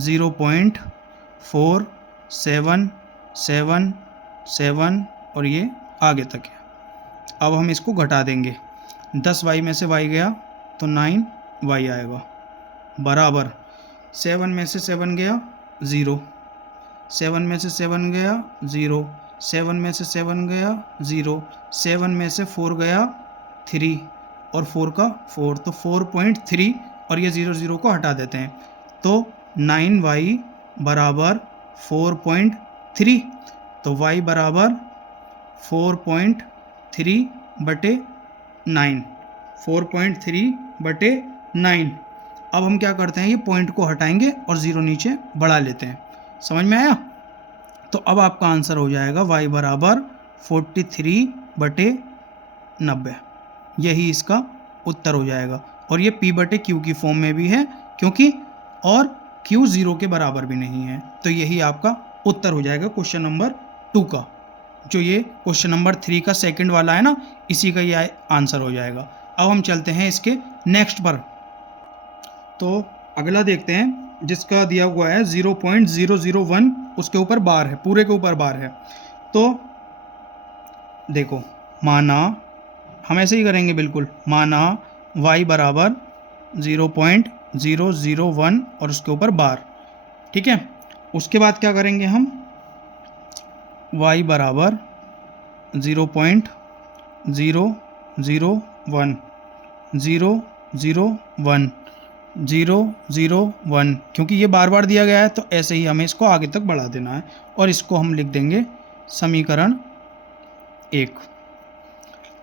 0.4777 और ये आगे तक है। अब हम इसको घटा देंगे, 10y में से y गया तो 9y आएगा, बराबर 7 में से 7 गया 0, 7 में से 7 गया 0, 7 में से 7 गया 0, 7 में से 4 गया 3 और 4 का 4, तो 4.3 और ये 0 0 को हटा देते हैं तो 9y बराबर 4.3, तो y बराबर 4.3/9, 4.3/9। अब हम क्या करते हैं, ये पॉइंट को हटाएंगे और 0 नीचे बढ़ा लेते हैं। समझ में आया? तो अब आपका आंसर हो जाएगा y बराबर 43/90, यही इसका उत्तर हो जाएगा। और ये p/q की फॉर्म में भी है क्योंकि, और q 0 के बराबर भी नहीं है, तो यही आपका उत्तर हो जाएगा क्वेश्चन नंबर 2 का। जो ये क्वेश्चन नंबर 3 का सेकंड वाला है ना, इसी का ये आंसर हो जाएगा। अब हम चलते हैं इसके नेक्स्ट पर। तो अगला देखते हैं जिसका दिया हुआ है 0.001, उसके ऊपर बार है, पूरे के ऊपर बार है। तो देखो, माना हम ऐसे ही करेंगे बिल्कुल, माना y बराबर 0.001 और उसके ऊपर बार, ठीक है। उसके बाद क्या करेंगे हम, y बराबर 0.001 001, क्योंकि ये बार बार दिया गया है तो ऐसे ही हमें इसको आगे तक बढ़ा देना है और इसको हम लिख देंगे समीकरण 1।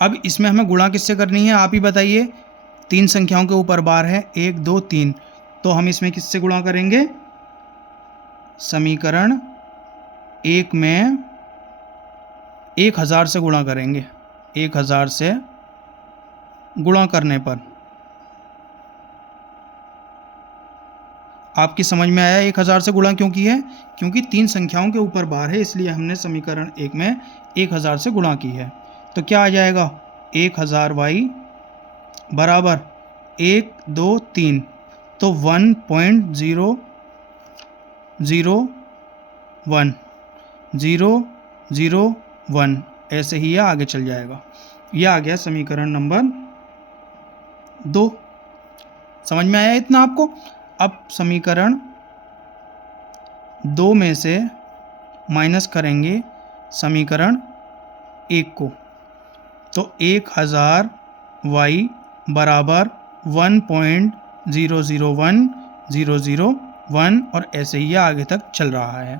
अब इसमें हमें गुणा किससे करनी है आप ही बताइए। 3 संख्याओं के ऊपर बार है 1 2 3, तो हम इसमें किससे गुणा करेंगे? समीकरण 1 में 1000 से गुणा करेंगे। 1000 से गुणा करने पर आपकी समझ में आया 1000 से गुणा क्यों की है? क्योंकि 3 संख्याओं के ऊपर बार है, इसलिए हमने समीकरण 1 में 1000 से गुणा की है। तो क्या आ जाएगा? 1000y बराबर 1 2 3, तो 1.001 ऐसे ही यह आगे चल जाएगा। यह आ गया समीकरण नंबर 2। समझ में आया इतना आपको? अब समीकरण 2 में से माइनस करेंगे समीकरण 1 को, तो 1000y बराबर 1.001001 और ऐसे ही आगे तक चल रहा है।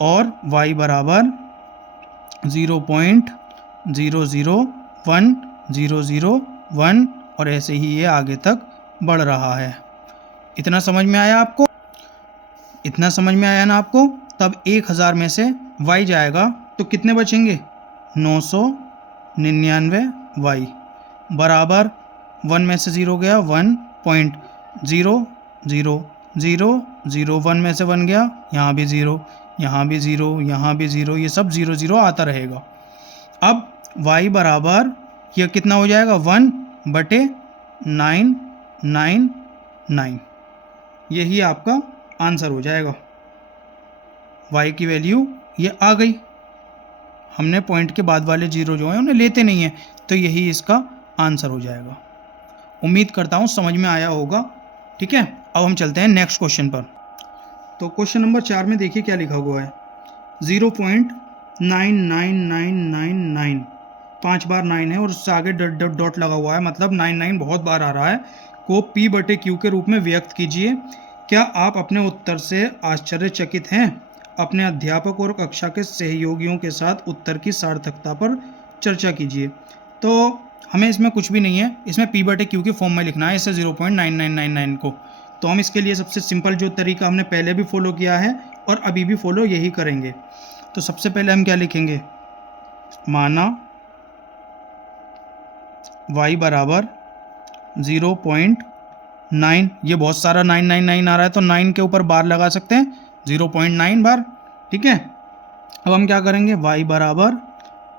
और y बराबर 0.001001 और ऐसे ही ये आगे तक बढ़ रहा है। इतना समझ में आया आपको? इतना समझ में आया ना आपको? तब 1000 में से y जाएगा तो कितने बचेंगे? 999y बराबर 1 में से 0 गया 1.00001 में से 1 गया, यहाँ भी 0, यहाँ भी 0, यहाँ भी 0, ये सब 0 0 आता रहेगा। अब y बराबर यह कितना हो जाएगा? 1/999। यही आपका आंसर हो जाएगा। y की वैल्यू ये आ गई। हमने पॉइंट के बाद वाले 0 जो हैं उन्हें लेते नहीं हैं, तो यही इसका आंसर हो जाएगा। उम्मीद करता हूँ समझ में आया होगा। ठीक है, अब हम चलते हैं नेक्स्ट क्वेश्चन पर। तो क्वेश्चन नंबर 4 में देखिए क्या लिखा हुआ है। 0.99999, 5 बार 9 है और उससे आगे डॉट डॉट डॉट लगा हुआ है, मतलब 99 बहुत बार आ रहा है, को P/Q के रूप में व्यक्त कीजिए। क्या आप अपने उत्तर से आश्चर्यचकित हैं? अपने अध्यापक और कक्षा के सहयोगियों के साथ उत्तर की सार्थकता पर चर्चा कीजिए। तो हमें इसमें कुछ भी नहीं है, इसमें P/Q के फॉर्म में लिखना है इसे 0.9999 को। तो हम इसके लिए सबसे सिंपल जो तरीका हमने पहले भी फॉलो किया है और अभी भी फॉलो यही करेंगे। तो सबसे पहले हम क्या लिखेंगे? माना y बराबर 0.9, ये बहुत सारा 999 आ रहा है तो 9 के ऊपर बार लगा सकते हैं, 0.9 बार। ठीक है, अब हम क्या करेंगे? y बराबर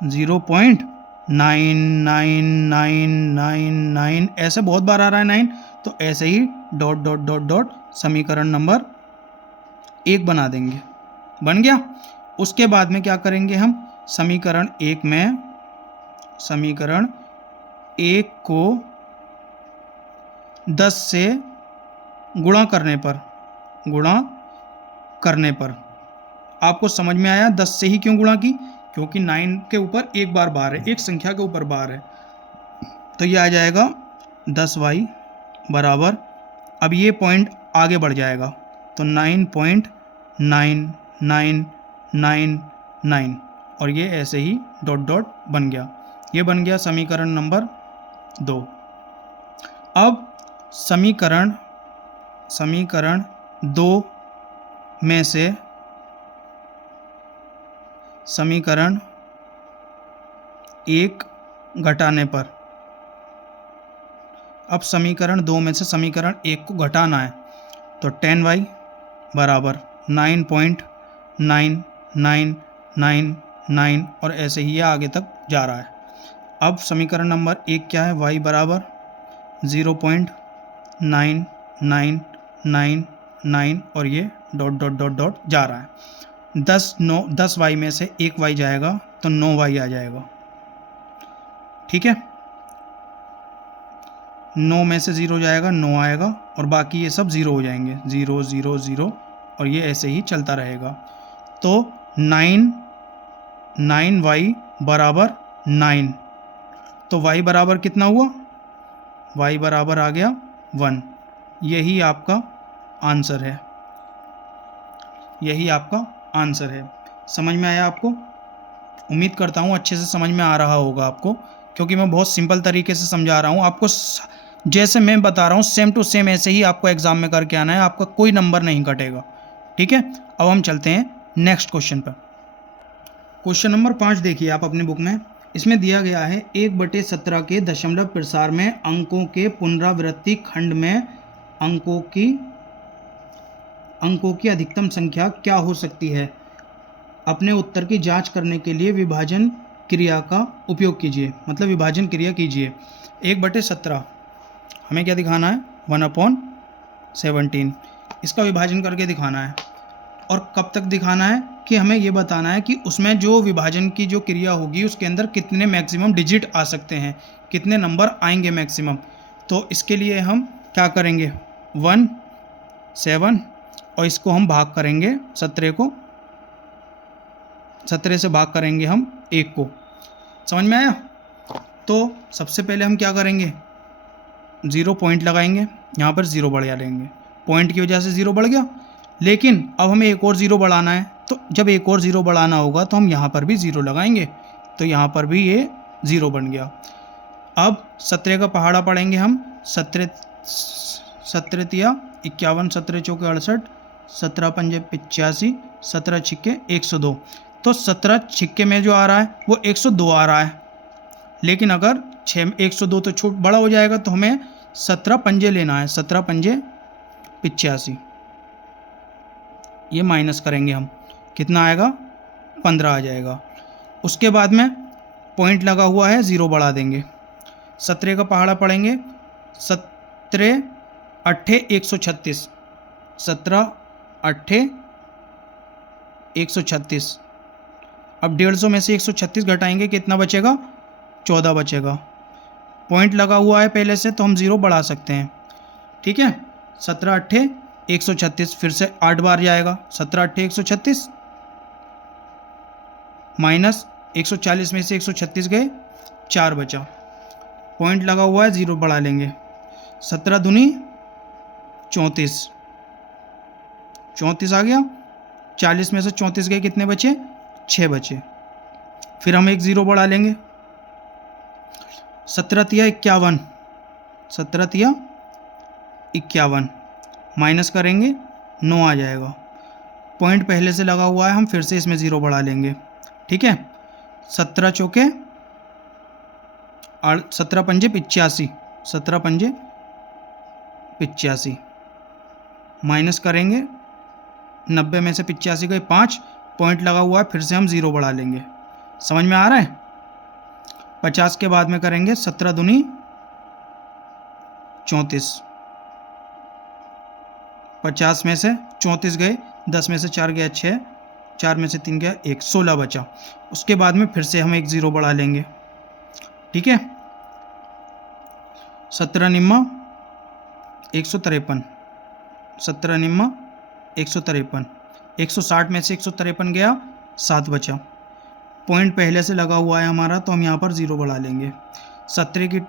0.99999, ऐसे बहुत बार आ रहा है 9, तो ऐसे ही डॉट डॉट डॉट डॉट समीकरण नंबर 1 बना देंगे। बन गया। उसके बाद में क्या करेंगे हम? समीकरण 1 में समीकरण 1 को 10 से गुणा करने पर आपको समझ में आया 10 से ही क्यों गुणा की? क्योंकि 9 के ऊपर एक बार बार है, एक संख्या के ऊपर बार है, तो ये आ जाएगा 10y बराबर, अब ये पॉइंट आगे बढ़ जाएगा तो 9.9999 और ये ऐसे ही डॉट डॉट बन गया। ये बन गया समीकरण नंबर 2। अब समीकरण 2 में से समीकरण 1 घटाने पर, अब समीकरण 2 में से समीकरण 1 को घटाना है, तो 10y बराबर 9.9999 और ऐसे ही ये आगे तक जा रहा है। अब समीकरण नंबर 1 क्या है? y बराबर 0.9999 और ये डॉट डॉट डॉट डॉट जा रहा है। 10y में से 1y जाएगा तो 9y आ जाएगा। ठीक है, 9 में से 0 जाएगा 9 आएगा और बाकी ये सब 0 हो जाएंगे, 0 0 0 और ये ऐसे ही चलता रहेगा। तो 9y बराबर 9, तो y बराबर कितना हुआ? y बराबर आ गया 1। यही आपका आंसर है, यही आपका आंसर है। समझ में आया आपको? उम्मीद करता हूँ अच्छे से समझ में आ रहा होगा आपको, क्योंकि मैं बहुत सिंपल तरीके से समझा रहा हूँ आपको। जैसे मैं बता रहा हूँ सेम टू सेम ऐसे ही आपको एग्ज़ाम में करके आना है, आपका कोई नंबर नहीं कटेगा। ठीक है, अब हम चलते हैं नेक्स्ट क्वेश्चन पर। क्वेश्चन नंबर 5 देखिए आप अपनी बुक में। इसमें दिया गया है 1/17 के दशमलव प्रसार में अंकों के पुनरावृत्ति खंड में अंकों की अधिकतम संख्या क्या हो सकती है। अपने उत्तर की जांच करने के लिए विभाजन क्रिया का उपयोग कीजिए, मतलब विभाजन क्रिया कीजिए। 1/17 हमें क्या दिखाना है, 1/17 इसका विभाजन करके दिखाना है। और कब तक दिखाना है कि हमें ये बताना है कि उसमें जो विभाजन की जो क्रिया होगी उसके अंदर कितने मैक्सिमम डिजिट आ सकते हैं, कितने नंबर आएंगे मैक्सिमम। तो इसके लिए हम क्या करेंगे, 1 7 और इसको हम भाग करेंगे 17 को, 17 से भाग करेंगे हम 1 को। समझ में आया। तो सबसे पहले हम क्या करेंगे, 0 पॉइंट लगाएंगे, यहाँ पर 0 बढ़ा लेंगे, पॉइंट की वजह से 0 बढ़ गया। लेकिन अब हमें एक और 0 बढ़ाना है, तो जब एक और 0 बढ़ाना होगा तो हम यहाँ पर भी 0 लगाएंगे, तो यहाँ पर भी ये 0 बन गया। अब 17 का पहाड़ा पढ़ेंगे हम, 17 तिया 51, 17 चौके 68, 17 पंजे 85, 17 छिक्के 102। तो 17 छिक्के में जो आ रहा है वो 102 आ रहा है। लेकिन अगर 102 तो छोट बड़ा हो जाएगा, तो हमें 17 पंजे लेना है, 17 पंजे 85, ये माइनस करेंगे हम, कितना आएगा, 15 आ जाएगा। उसके बाद में पॉइंट लगा हुआ है, 0 बढ़ा देंगे, 17 का पहाड़ा पढ़ेंगे, 17 अट्ठे 136, 17 अट्ठे 136। अब 150 में से 136 घटाएंगे, कितना बचेगा, 14 बचेगा। पॉइंट लगा हुआ है पहले से, तो हम 0 बढ़ा सकते हैं। ठीक है, 17 अट्ठे 136, फिर से 8 बार जाएगा, 17 अट्ठे 136 माइनस 140 में से 136 गए, 4 बचा। पॉइंट लगा हुआ है, 0 बढ़ा लेंगे, 17 दूनी 34, 34 आ गया। 40 में से 34 गए, कितने बचे, 6 बचे। फिर हम एक 0 बढ़ा लेंगे, 17 तिया 51, 17 तिया 51 माइनस करेंगे, 9 आ जाएगा। पॉइंट पहले से लगा हुआ है, हम फिर से इसमें 0 बढ़ा लेंगे। ठीक है, 17 चौके 17 पंजे 85, 17 पंजे 85 माइनस करेंगे, 90 में से 85 गए 5, पॉइंट लगा हुआ है, फिर से हम 0 बढ़ा लेंगे। समझ में आ रहा है। 50 के बाद में करेंगे 17 दूनी 34, 50 में से 34 गए, 10 में से 4 गया 6, 4 में से 3 गया 1, 16 बचा। उसके बाद में फिर से हम एक 0 बढ़ा लेंगे। ठीक है, 17 निम्मा 153, 17 निम्मा 153, 160 में से 153 गया, 7 बचा। पॉइंट पहले से लगा हुआ है हमारा, तो हम यहाँ पर 0 बढ़ा लेंगे। 17 की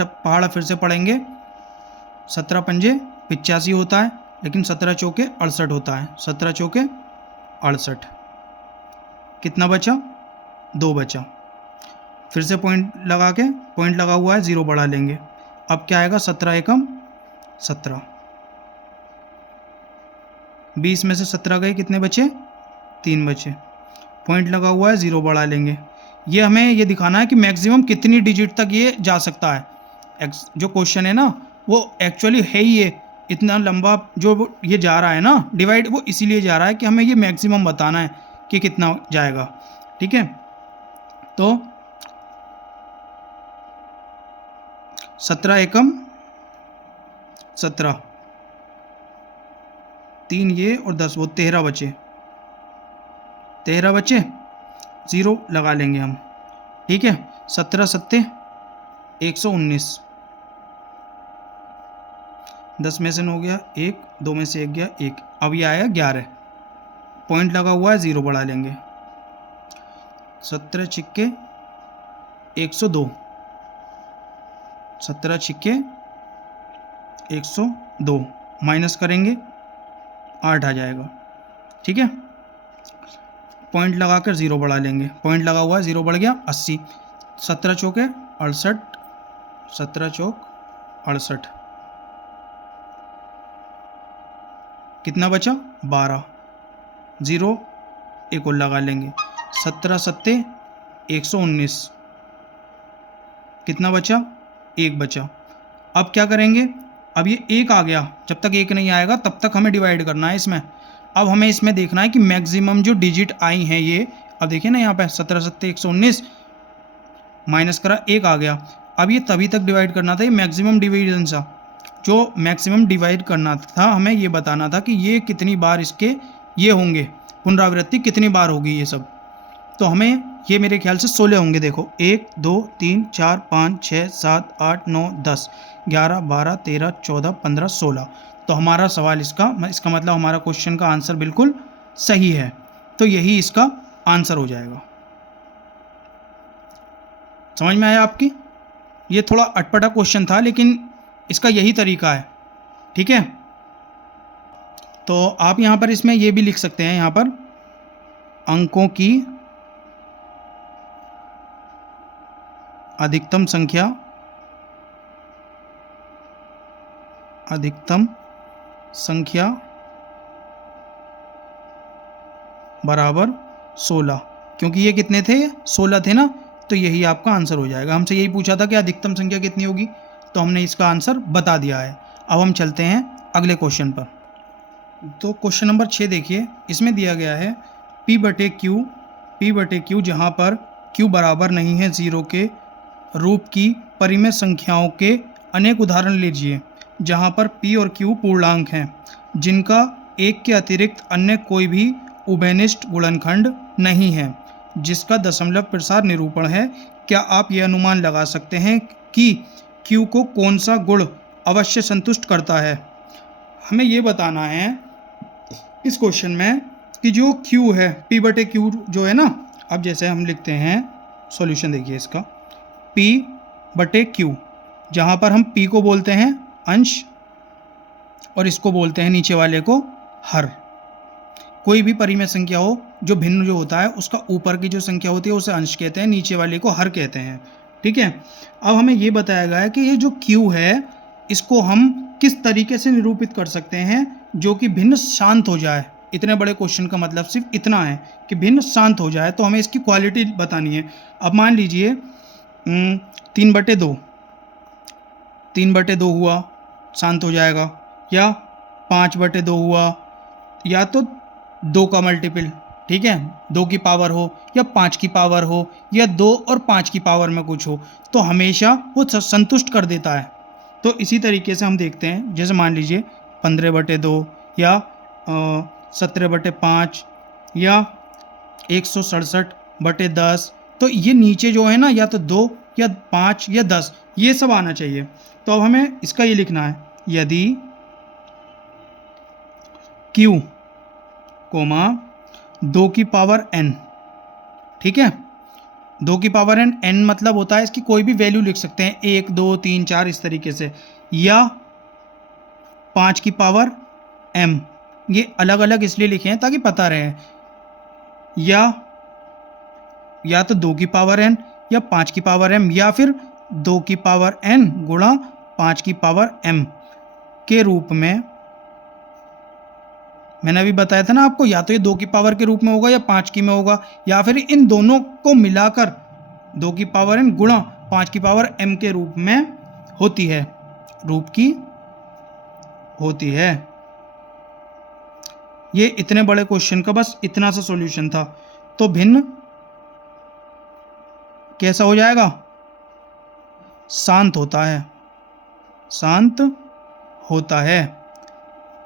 पहाड़ा फिर से पढ़ेंगे, 17 पंजे 85 होता है, लेकिन 17 चौके 68 होता है, 17 चौके 68, कितना बचा, 2 बचा। फिर से पॉइंट लगा के, पॉइंट लगा हुआ है, 0 बढ़ा लेंगे। अब क्या आएगा, 17 एकम 17, 20 में से 17 गए, कितने बचे, 3 बचे। पॉइंट लगा हुआ है, 0 बढ़ा लेंगे। ये हमें ये दिखाना है कि मैक्सिमम कितनी डिजिट तक ये जा सकता है। जो क्वेश्चन है ना, वो एक्चुअली है ही ये इतना लंबा जो ये जा रहा है ना डिवाइड, वो इसीलिए जा रहा है कि हमें ये मैक्सिमम बताना है कि कितना जाएगा। ठीक है, तो 17 एकम 17, 3 ये और 10, वो 13 बचे, 13 बचे, 0 लगा लेंगे हम। ठीक है, 17 सत्ते 119, 10 में से 9 गया 1, 2 में से 1 गया 1, अब ये आया 11। पॉइंट लगा हुआ है, 0 बढ़ा लेंगे। 17 छिक्के 102, 17 छिक्के 102 माइनस करेंगे, 8 आ जाएगा। ठीक है, पॉइंट लगा कर 0 बढ़ा लेंगे, पॉइंट लगा हुआ है 0 बढ़ गया 80, 17 चौके 68, 17 चौक 68, कितना बचा 12, 0 एक और लगा लेंगे, 17 सत्ते 119, कितना बचा 1 बचा। अब क्या करेंगे, अब ये 1 आ गया, जब तक 1 नहीं आएगा तब तक हमें डिवाइड करना है इसमें। अब हमें इसमें देखना है कि मैक्सिमम जो डिजिट आई हैं ये, अब देखिए ना यहाँ पे 17 सत्ते 119 माइनस करा 1 आ गया। अब ये तभी तक डिवाइड करना था, ये मैक्सिमम डिवीजन सा, जो मैक्सिमम डिवाइड करना था हमें ये बताना था कि ये कितनी बार इसके ये होंगे, पुनरावृत्ति कितनी बार होगी ये सब। तो हमें ये मेरे ख्याल से 16 होंगे। देखो 1 2 3 4 5 6 7 8 9 10 11 12 13 14 15 16। तो हमारा सवाल इसका मतलब हमारा क्वेश्चन का आंसर बिल्कुल सही है, तो यही इसका आंसर हो जाएगा। समझ में आया आपकी? ये थोड़ा अटपटा क्वेश्चन था लेकिन इसका यही तरीका है, ठीक है। तो आप यहाँ पर इसमें ये भी लिख सकते हैं, यहाँ पर अंकों की अधिकतम संख्या बराबर 16, क्योंकि ये कितने थे 16 थे ना, तो यही आपका आंसर हो जाएगा। हमसे यही पूछा था कि अधिकतम संख्या कितनी होगी, तो हमने इसका आंसर बता दिया है। अब हम चलते हैं अगले क्वेश्चन पर। तो क्वेश्चन नंबर 6 देखिए, इसमें दिया गया है P बटे Q जहाँ पर Q बराबर नहीं है 0 के रूप की परिमेय संख्याओं के अनेक उदाहरण लीजिए, जहाँ पर P और Q पूर्णांक हैं जिनका 1 के अतिरिक्त अन्य कोई भी उभयनिष्ठ गुणनखंड नहीं है, जिसका दशमलव प्रसार निरूपण है। क्या आप यह अनुमान लगा सकते हैं कि Q को कौन सा गुण अवश्य संतुष्ट करता है? हमें ये बताना है इस क्वेश्चन में कि जो Q है, P बटे Q जो है ना, अब जैसे हम लिखते हैं सॉल्यूशन, देखिए इसका P बटे Q, जहाँ पर हम P को बोलते हैं अंश और इसको बोलते हैं नीचे वाले को हर। कोई भी परिमेय संख्या हो जो भिन्न जो होता है उसका ऊपर की जो संख्या होती है उसे अंश कहते हैं, नीचे वाले को हर कहते हैं, ठीक है। अब हमें ये बताया गया है कि ये जो Q है इसको हम किस तरीके से निरूपित कर सकते हैं जो कि भिन्न शांत हो जाए। इतने बड़े क्वेश्चन का मतलब सिर्फ इतना है कि भिन्न शांत हो जाए, तो हमें इसकी क्वालिटी बतानी है। अब मान लीजिए 3/2 हुआ, शांत हो जाएगा, या 5/2 हुआ, या तो 2 का मल्टीपल, ठीक है, 2 की पावर हो या 5 की पावर हो या 2 और 5 की पावर में कुछ हो, तो hमेशा वो संतुष्ट कर देता है। तो इसी तरीके से हम देखते हैं, जैसे मान लीजिए 15/2 या 17/5 या 167/10, तो ये नीचे जो है ना, या तो 2 या 5 या 10, ये सब आना चाहिए। तो अब हमें इसका ये लिखना है, यदि Q, 2 की पावर n, ठीक है, 2 की पावर n मतलब होता है इसकी कोई भी वैल्यू लिख सकते हैं, 1 2 3 4 इस तरीके से, या 5 की पावर m, ये अलग अलग इसलिए लिखे हैं ताकि पता रहे, या तो 2 की पावर n या 5 की पावर m, या फिर 2 की पावर n गुणा 5 की पावर m के रूप में। मैंने अभी बताया था ना आपको, या तो ये 2 की पावर के रूप में होगा या 5 की में होगा, या फिर इन दोनों को मिलाकर 2 की पावर n गुणा 5 की पावर m के रूप में होती है, होती है। ये इतने बड़े क्वेश्चन का बस इतना सा सॉल्यूशन था। तो भिन्न कैसा हो जाएगा? शांत होता है, शांत होता है।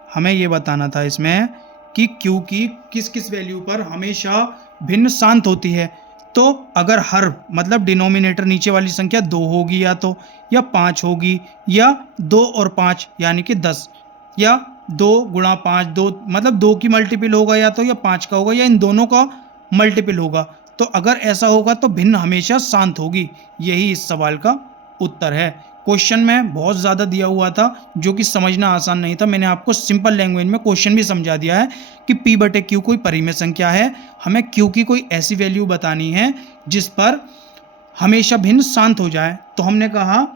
हमें ये बताना था इसमें कि Q की किस किस वैल्यू पर हमेशा भिन्न शांत होती है। तो अगर हर मतलब डिनोमिनेटर नीचे वाली संख्या 2 होगी, या तो या 5 होगी, या 2 और 5 यानी कि 10, या 2 गुणा 5 2 मतलब 2 की मल्टीपल होगा, या तो या 5 का होगा, या इन दोनों का मल्टीपल होगा। तो अगर ऐसा होगा तो भिन्न हमेशा शांत होगी। यही इस सवाल का उत्तर है। क्वेश्चन में बहुत ज़्यादा दिया हुआ था जो कि समझना आसान नहीं था। मैंने आपको सिंपल लैंग्वेज में क्वेश्चन भी समझा दिया है कि P बटे Q कोई परिमेय संख्या है, हमें Q की कोई ऐसी वैल्यू बतानी है जिस पर हमेशा भिन्न शांत हो जाए। तो हमने कहा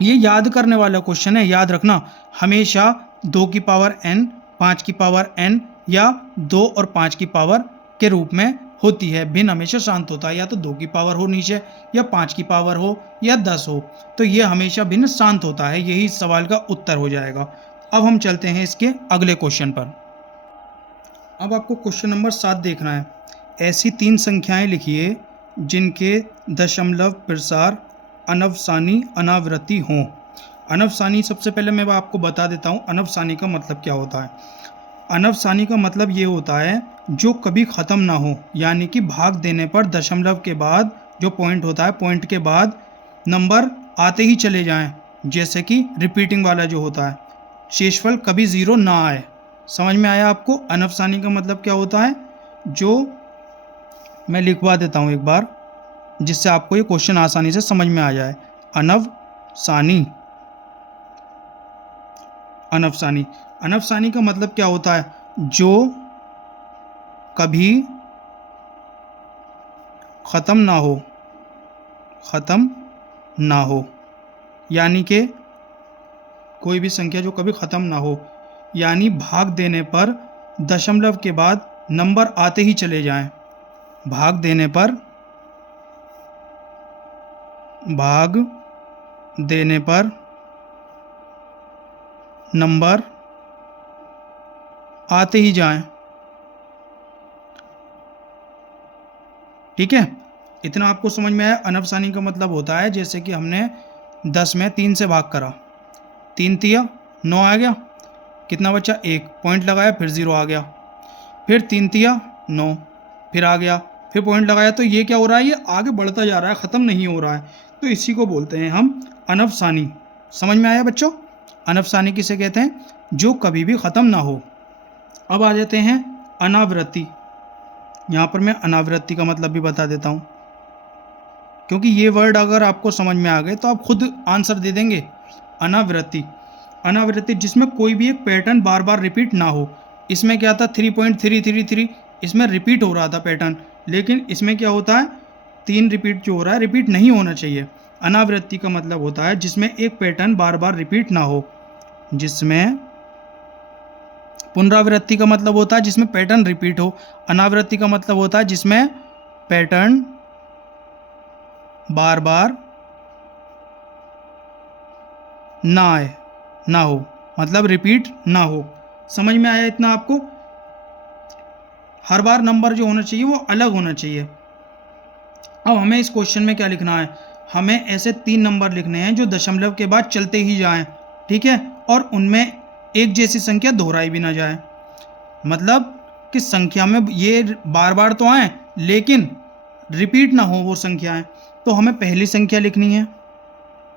ये याद करने वाला क्वेश्चन है, याद रखना, हमेशा 2 की पावर n, 5 की पावर n या 2 और 5 की पावर के रूप में होती है। भिन्न हमेशा शांत होता है, या तो 2 की पावर हो नीचे, या 5 की पावर हो, या 10 हो, तो ये हमेशा भिन्न शांत होता है। यही इस सवाल का उत्तर हो जाएगा। अब हम चलते हैं इसके अगले क्वेश्चन पर। अब आपको क्वेश्चन नंबर 7 देखना है। ऐसी 3 संख्याएं लिखिए जिनके दशमलव प्रसार अनवसानी अनावृत्ति हों। अनवसानी, सबसे पहले मैं आपको बता देता हूँ अनवसानी का मतलब क्या होता है। अनवसानी का मतलब ये होता है जो कभी ख़त्म ना हो, यानी कि भाग देने पर दशमलव के बाद जो पॉइंट होता है, पॉइंट के बाद नंबर आते ही चले जाएं, जैसे कि रिपीटिंग वाला जो होता है, शेषफल कभी ज़ीरो ना आए। समझ में आया आपको अनवसानी का मतलब क्या होता है? जो मैं लिखवा देता हूँ एक बार, जिससे आपको ये क्वेश्चन आसानी से समझ में आ जाए। अनवसानी, अनवसानी, अनवसानी का मतलब क्या होता है? जो कभी ख़त्म ना हो, ख़त्म ना हो, यानी कि कोई भी संख्या जो कभी ख़त्म ना हो, यानी भाग देने पर दशमलव के बाद नंबर आते ही चले जाएं। भाग देने पर, भाग देने पर नंबर आते ही जाएं। ठीक है, इतना आपको समझ में आया। अनवसानी का मतलब होता है जैसे कि हमने 10 में 3 से भाग करा, 3 तिया 9 आ गया, कितना बचा? 1, पॉइंट लगाया, फिर 0 आ गया, फिर 3 तिया 9, फिर आ गया, फिर पॉइंट लगाया। तो ये क्या हो रहा है? ये आगे बढ़ता जा रहा है, ख़त्म नहीं हो रहा है। तो इसी को बोलते हैं हम अनवसानी। समझ में आया बच्चों? अनवसानी किसे कहते हैं? जो कभी भी ख़त्म ना हो। अब आ जाते हैं अनावृत्ति। यहाँ पर मैं अनावृत्ति का मतलब भी बता देता हूँ, क्योंकि ये वर्ड अगर आपको समझ में आ गए तो आप खुद आंसर दे देंगे। अनावृत्ति, अनावृत्ति जिसमें कोई भी एक पैटर्न बार बार रिपीट ना हो। इसमें क्या था? 3.333, इसमें रिपीट हो रहा था पैटर्न, लेकिन इसमें क्या होता है? 3 रिपीट जो हो रहा है, रिपीट नहीं होना चाहिए। अनावृत्ति का मतलब होता है जिसमें एक पैटर्न बार बार रिपीट ना हो। जिसमें पुनरावृत्ति का मतलब होता है जिसमें पैटर्न रिपीट हो। अनावृत्ति का मतलब होता है जिसमें पैटर्न बार बार ना आए, ना हो, मतलब रिपीट ना हो। समझ में आया इतना आपको? हर बार नंबर जो होना चाहिए वो अलग होना चाहिए। अब हमें इस क्वेश्चन में क्या लिखना है? हमें ऐसे 3 नंबर लिखने हैं जो दशमलव के बाद चलते ही जाएं, ठीक है, और उनमें एक जैसी संख्या दोहराई भी ना जाए। मतलब कि संख्या में ये बार बार तो आए लेकिन रिपीट ना हो वो संख्याएं। तो हमें पहली संख्या लिखनी है।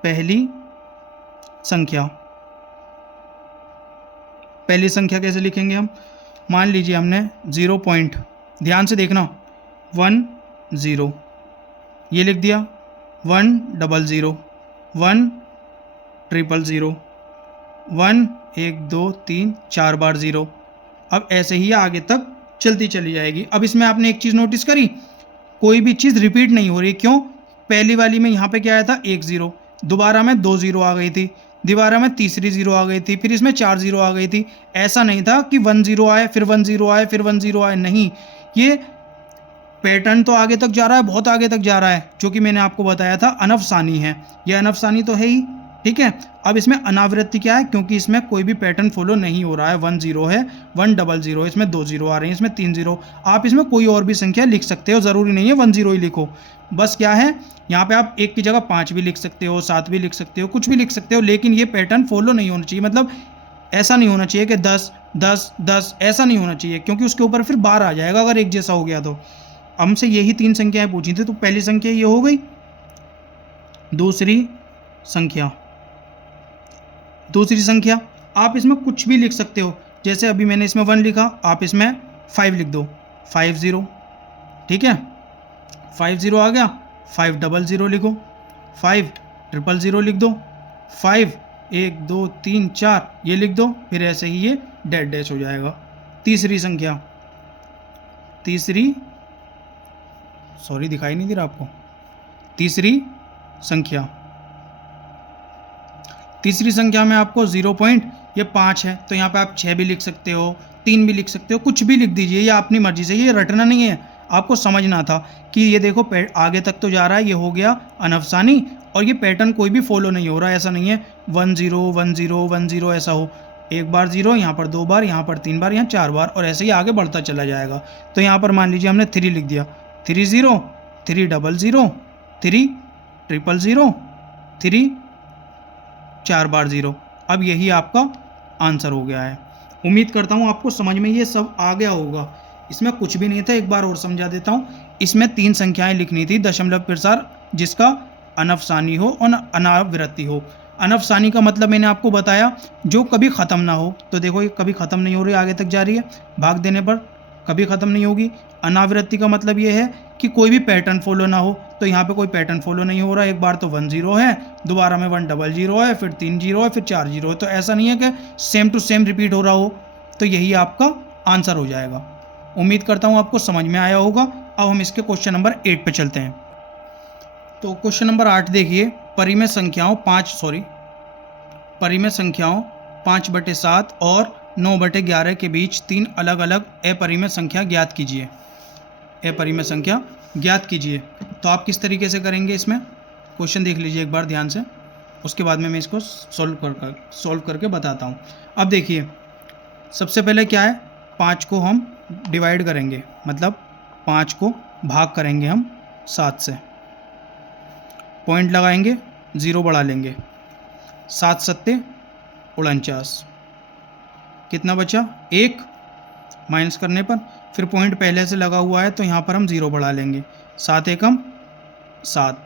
पहली संख्या, पहली संख्या कैसे लिखेंगे हम? मान लीजिए हमने 0 पॉइंट, ध्यान से देखना, 1 0, ये लिख दिया, 1 00, 1 000, 1 1 2 3 4 बार 0। अब ऐसे ही आगे तक चलती चली जाएगी। अब इसमें आपने एक चीज़ नोटिस करी, कोई भी चीज़ रिपीट नहीं हो रही। क्यों? पहली वाली में यहाँ पे क्या आया था? 1 0, दोबारा में 2 0 आ गई थी, दोबारा में तीसरी 0 आ गई थी, फिर इसमें 4 0 आ गई थी। ऐसा नहीं था कि 1 0 आए, फिर 1 0 आए, फिर 1 0 आए, नहीं, ये पैटर्न तो आगे तक जा रहा है, बहुत आगे तक जा रहा है, जो कि मैंने आपको बताया था अनवसानी है। यह अनवसानी तो है ही, ठीक है। अब इसमें अनावृत्ति क्या है? क्योंकि इसमें कोई भी पैटर्न फॉलो नहीं हो रहा है। 1 0 है, 1 00, इसमें 2 0 आ रहे हैं, इसमें 3 0। आप इसमें कोई और भी संख्या लिख सकते हो, ज़रूरी नहीं है 1 0 ही लिखो। बस क्या है, यहाँ पे आप 1 की जगह 5 भी लिख सकते हो, 7 भी लिख सकते हो, कुछ भी लिख सकते हो, लेकिन ये पैटर्न फॉलो नहीं होना चाहिए। मतलब ऐसा नहीं होना चाहिए कि 10 10 10, ऐसा नहीं होना चाहिए, क्योंकि उसके ऊपर फिर बार आ जाएगा अगर एक जैसा हो गया तो। हमसे यही 3 संख्याएं पूछी थी, तो पहली संख्या ये हो गई। दूसरी संख्या, दूसरी संख्या आप इसमें कुछ भी लिख सकते हो। जैसे अभी मैंने इसमें 1 लिखा, आप इसमें 5 लिख दो, 5 0, ठीक है, 5 0 आ गया, 5 0 0 लिखो, 5 0 0 लिख दो, 5, 1 2 3 4 ये लिख दो, फिर ऐसे ही ये डैश डैश हो जाएगा। तीसरी संख्या, सॉरी दिखाई नहीं दे रहा आपको। तीसरी संख्या में आपको 0 पॉइंट ये 5 है, तो यहाँ पे आप 6 भी लिख सकते हो, 3 भी लिख सकते हो, कुछ भी लिख दीजिए, ये अपनी मर्जी से। ये रटना नहीं है, आपको समझना था कि ये देखो आगे तक तो जा रहा है, ये हो गया अनफसानी, और ये पैटर्न कोई भी फॉलो नहीं हो रहा है। ऐसा नहीं है 1 0 1 0 1 0 ऐसा हो, एक बार 0, यहाँ पर 2 बार, यहाँ पर 3 बार, यहाँ 4 बार, और ऐसे ही आगे बढ़ता चला जाएगा। तो यहाँ पर मान लीजिए हमने 3 लिख दिया, 3 0 3 0 0 3 0 0 3 4 बार 0। अब यही आपका आंसर हो गया है। उम्मीद करता हूँ आपको समझ में ये सब आ गया होगा। इसमें कुछ भी नहीं था, एक बार और समझा देता हूँ। इसमें 3 संख्याएं लिखनी थी दशमलव प्रसार, जिसका अनफसानी हो और अनावृत्ति हो। अनफसानी का मतलब मैंने आपको बताया, जो कभी ख़त्म ना हो। तो देखो ये कभी ख़त्म नहीं हो रही, आगे तक जा रही है, भाग देने पर कभी ख़त्म नहीं होगी। अनावृत्ति का मतलब ये है कि कोई भी पैटर्न फॉलो ना हो। तो यहाँ पे कोई पैटर्न फॉलो नहीं हो रहा। एक बार तो 1 0 है, दोबारा में 1 0 0 है, फिर 3 0 है, फिर 4 0 है। तो ऐसा नहीं है कि सेम टू सेम रिपीट हो रहा हो। तो यही आपका आंसर हो जाएगा। उम्मीद करता हूँ आपको समझ में आया होगा। अब हम इसके क्वेश्चन नंबर 8 पे चलते हैं। तो क्वेश्चन नंबर 8 देखिए, परिमेय संख्याओं 5/7 और 9/11 के बीच 3 अलग अलग अपरिमेय संख्या ज्ञात कीजिए। अपरिमेय संख्या ज्ञात कीजिए। तो आप किस तरीके से करेंगे, इसमें क्वेश्चन देख लीजिए एक बार ध्यान से, उसके बाद में मैं इसको सॉल्व करके बताता हूँ। अब देखिए, सबसे पहले क्या है, 5 को हम डिवाइड करेंगे, मतलब 5 को भाग करेंगे हम 7 से, पॉइंट लगाएंगे, 0 बढ़ा लेंगे, 7 सत्ते 49, कितना बचा 1, माइनस करने पर फिर पॉइंट पहले से लगा हुआ है तो यहाँ पर हम 0 बढ़ा लेंगे, 7 एकम 7,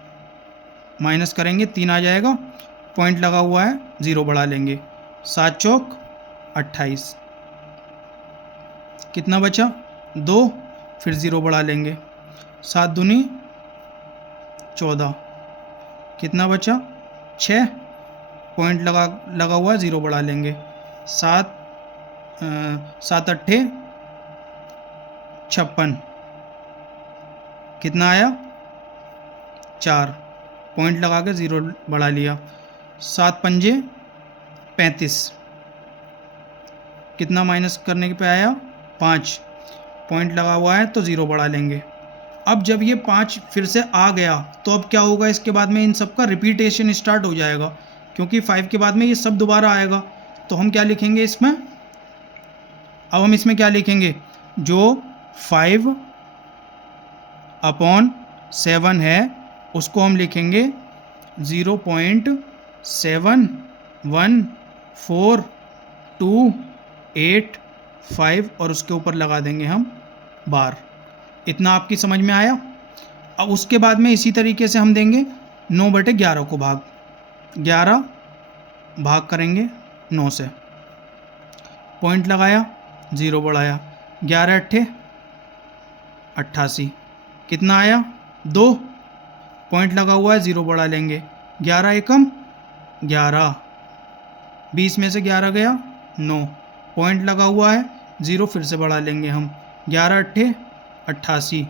माइनस करेंगे 3 आ जाएगा, पॉइंट लगा हुआ है 0 बढ़ा लेंगे, 7 चौक 28, कितना बचा 2, फिर 0 बढ़ा लेंगे, 7 दूनी 14, कितना बचा 6, पॉइंट लगा हुआ है 0 बढ़ा लेंगे, 7 अट्ठे 56, कितना आया 4, पॉइंट लगा के 0 बढ़ा लिया, 7 पंजे 35, कितना माइनस करने पे आया 5, पॉइंट लगा हुआ है तो 0 बढ़ा लेंगे। अब जब ये 5 फिर से आ गया तो अब क्या होगा, इसके बाद में इन सब का रिपीटेशन स्टार्ट हो जाएगा, क्योंकि 5 के बाद में ये सब दोबारा आएगा। तो हम क्या लिखेंगे इसमें, अब हम इसमें क्या लिखेंगे, जो 5/7 है उसको हम लिखेंगे 0.71428 और उसके ऊपर लगा देंगे हम बार। इतना आपकी समझ में आया। अब उसके बाद में इसी तरीके से हम देंगे 9/11 को भाग, 11 भाग करेंगे 9 से, पॉइंट लगाया 0 बढ़ाया, 11 अट्ठे 88, कितना आया 2, पॉइंट लगा हुआ है 0 बढ़ा लेंगे, 11 एकम 11, 20 में से 11 गया 9, पॉइंट लगा हुआ है 0 फिर से बढ़ा लेंगे हम, 11 अट्ठे 88,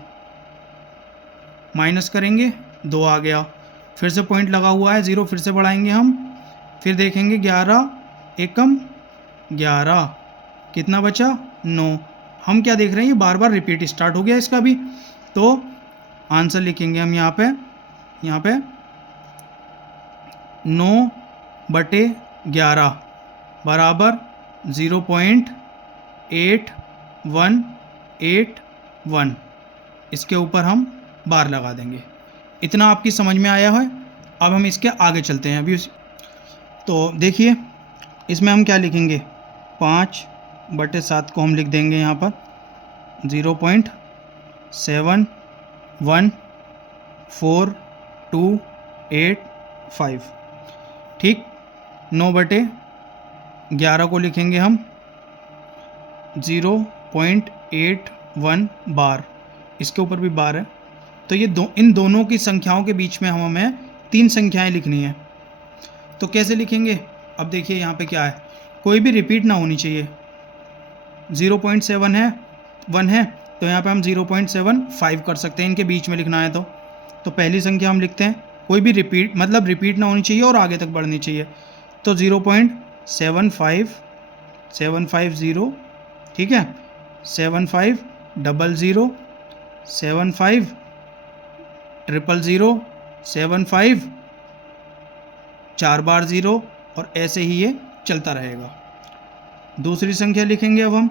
माइनस करेंगे 2 आ गया, फिर से पॉइंट लगा हुआ है 0 फिर से बढ़ाएंगे हम, फिर देखेंगे 11 एकम 11, कितना बचा 9। हम क्या देख रहे हैं, ये बार बार रिपीट स्टार्ट हो गया इसका भी। तो आंसर लिखेंगे हम यहाँ पे 9/11 बराबर 0.8181, इसके ऊपर हम बार लगा देंगे। इतना आपकी समझ में आया है। अब हम इसके आगे चलते हैं अभी। तो देखिए इसमें हम क्या लिखेंगे, 5/7 को हम लिख देंगे यहाँ पर 0.71428, ठीक। 9/11 को लिखेंगे हम 0.81 बार, इसके ऊपर भी बार है। तो ये इन दोनों की संख्याओं के बीच में हमें 3 संख्याएं लिखनी है। तो तो कैसे लिखेंगे? अब देखिए यहाँ पे क्या है, कोई भी रिपीट ना होनी चाहिए। 0.7 है, 1 है, तो यहाँ पे हम 0.75 कर सकते हैं, इनके बीच में लिखना है तो पहली संख्या हम लिखते हैं, कोई भी रिपीट मतलब रिपीट ना होनी चाहिए और आगे तक बढ़नी चाहिए। तो 0.750, ठीक है, 7500, 75 000, 75 4 बार 0, और ऐसे ही ये चलता रहेगा। दूसरी संख्या लिखेंगे अब हम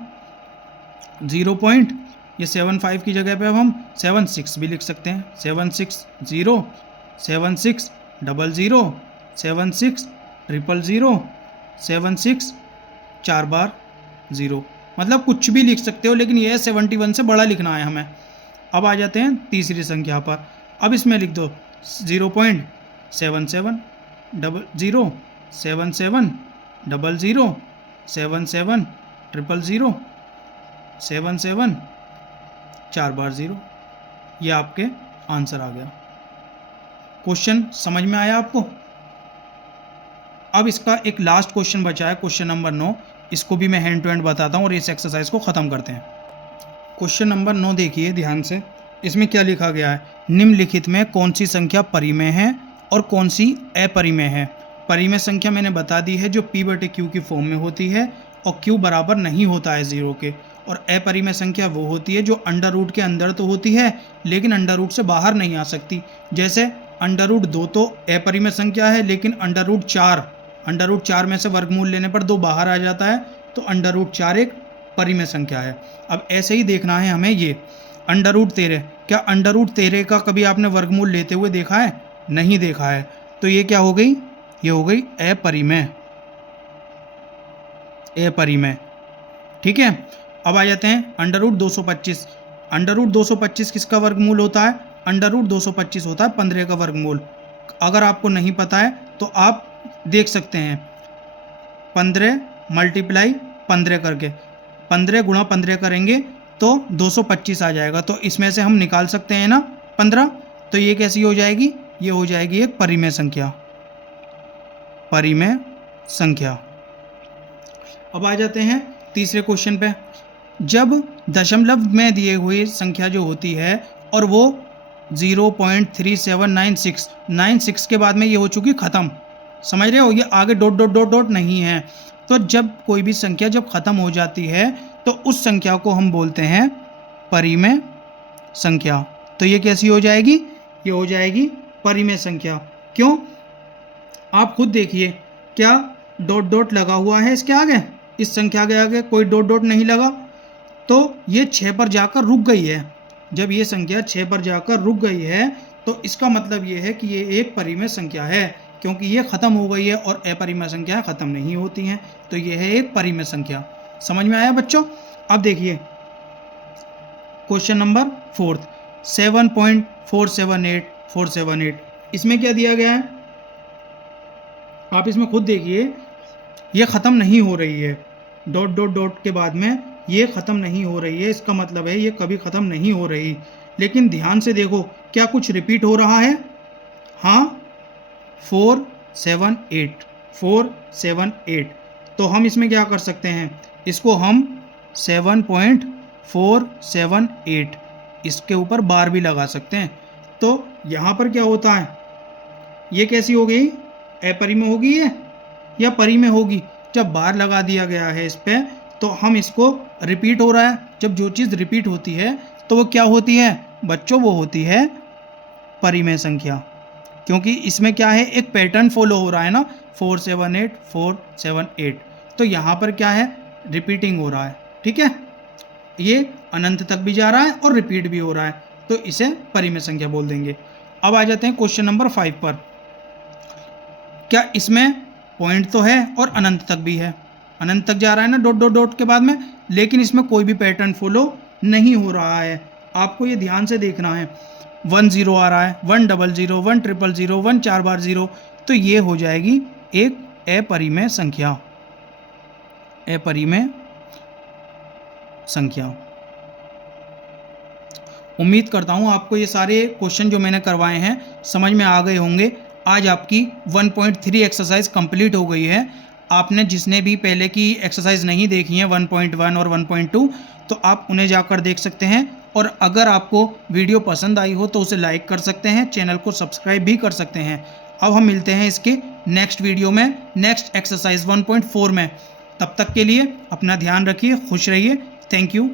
ये 75 की जगह पे अब हम 76 भी लिख सकते हैं। 760, 76 00, 76 000, 76 4 बार 0, मतलब कुछ भी लिख सकते हो, लेकिन यह 71 से बड़ा लिखना है हमें। अब आ जाते हैं तीसरी संख्या पर। अब इसमें लिख दो 0.77 00, 77 00, 77 000, 77 4 बार 0। ये आपके आंसर आ गया। क्वेश्चन समझ में आया आपको? अब इसका एक लास्ट क्वेश्चन बचा है, क्वेश्चन नंबर 9। इसको भी मैं हैंड टू हैंड बताता हूँ और इस एक्सरसाइज को ख़त्म करते हैं। क्वेश्चन नंबर 9 देखिए ध्यान से, इसमें क्या लिखा गया है, निम्नलिखित में कौन सी संख्या परिमेय है और कौन सी अपरिमेय है। परिमेय संख्या मैंने बता दी है, जो p/q की फॉर्म में होती है और q बराबर नहीं होता है 0 के। और अपरिमेय संख्या वो होती है जो अंडर रूट के अंदर तो होती है लेकिन अंडर रूट से बाहर नहीं आ सकती। जैसे अंडर रूट 2 तो अपरिमेय संख्या है, लेकिन अंडर रूट 4 में से वर्गमूल लेने पर 2 बाहर आ जाता है, तो अंडर रूट 4 एक परिमेय संख्या है। अब ऐसे ही देखना है हमें ये अंडर रूट 13। क्या अंडर रूट 13 का कभी आपने वर्गमूल लेते हुए देखा है? नहीं देखा है, तो ये क्या हो गई? ये हो गई अपरिमेय। ठीक है। अब आ जाते हैं अंडर रूट 225। अंडर रूट 225 किसका वर्गमूल होता है? अंडर रूट 225 होता है 15 का वर्गमूल। अगर आपको नहीं पता है तो आप देख सकते हैं, 15 × 15 करके 15 × 15 करेंगे तो 225 आ जाएगा। तो इसमें से हम निकाल सकते हैं ना 15, तो ये कैसी हो जाएगी? ये हो जाएगी एक परिमेय संख्या। अब आ जाते हैं तीसरे क्वेश्चन पे। जब दशमलव में दिए हुए संख्या जो होती है और वो 0.3796 के बाद में ये हो चुकी ख़त्म, समझ रहे हो? ये आगे डॉट डॉट डॉट डॉट नहीं है। तो जब कोई भी संख्या जब ख़त्म हो जाती है तो उस संख्या को हम बोलते हैं परिमेय संख्या। तो ये कैसी हो जाएगी? ये हो जाएगी परिमेय संख्या। क्यों? आप खुद देखिए, क्या डॉट डॉट लगा हुआ है इसके आगे? इस संख्या के आगे कोई डॉट डॉट नहीं लगा, तो ये 6 पर जाकर रुक गई है। जब ये संख्या 6 पर जाकर रुक गई है तो इसका मतलब ये है कि ये एक परिमेय संख्या है, क्योंकि ये ख़त्म हो गई है और अपरिमेय संख्या ख़त्म नहीं होती हैं। तो ये है एक परिमेय संख्या। समझ में आया बच्चों? अब देखिए क्वेश्चन नंबर 4, 7.478478। इसमें क्या दिया गया है? आप इसमें खुद देखिए, ये ख़त्म नहीं हो रही है। डॉट डॉट डॉट के बाद में ये ख़त्म नहीं हो रही है, इसका मतलब है ये कभी ख़त्म नहीं हो रही। लेकिन ध्यान से देखो, क्या कुछ रिपीट हो रहा है? हाँ, 478। तो हम इसमें क्या कर सकते हैं? इसको हम 7.478 इसके ऊपर बार भी लगा सकते हैं। तो यहाँ पर क्या होता है? ये कैसी हो गई? अपरिमेय होगी ये या परिमेय होगी? जब बार लगा दिया गया है इस पर, तो हम इसको रिपीट हो रहा है। जब जो चीज़ रिपीट होती है तो वो क्या होती है बच्चों? वो होती है परिमेय संख्या, क्योंकि इसमें क्या है, एक पैटर्न फॉलो हो रहा है ना, 478। तो यहाँ पर क्या है? रिपीटिंग हो रहा है। ठीक है, ये अनंत तक भी जा रहा है और रिपीट भी हो रहा है, तो इसे परिमेय संख्या बोल देंगे। अब आ जाते हैं क्वेश्चन नंबर 5 पर। क्या इसमें पॉइंट तो है और अनंत तक भी है, अनंत तक जा रहा है ना डॉट डॉट डॉट के बाद में, लेकिन इसमें कोई भी पैटर्न फॉलो नहीं हो रहा है। आपको ये ध्यान से देखना है। 1 0 आ रहा है, 1 0 0, 1 0 0, 1 4 बार 0, तो ये हो जाएगी एक अपरिमेय संख्या। उम्मीद करता हूँ आपको ये सारे क्वेश्चन जो मैंने करवाए हैं समझ में आ गए होंगे। आज आपकी 1.3 एक्सरसाइज कंप्लीट हो गई है। आपने जिसने भी पहले की एक्सरसाइज नहीं देखी है 1.1 और 1.2, तो आप उन्हें जाकर देख सकते हैं। और अगर आपको वीडियो पसंद आई हो तो उसे लाइक कर सकते हैं, चैनल को सब्सक्राइब भी कर सकते हैं। अब हम मिलते हैं इसके नेक्स्ट वीडियो में, नेक्स्ट एक्सरसाइज 1.4 में। तब तक के लिए अपना ध्यान रखिए, खुश रहिए। Thank you.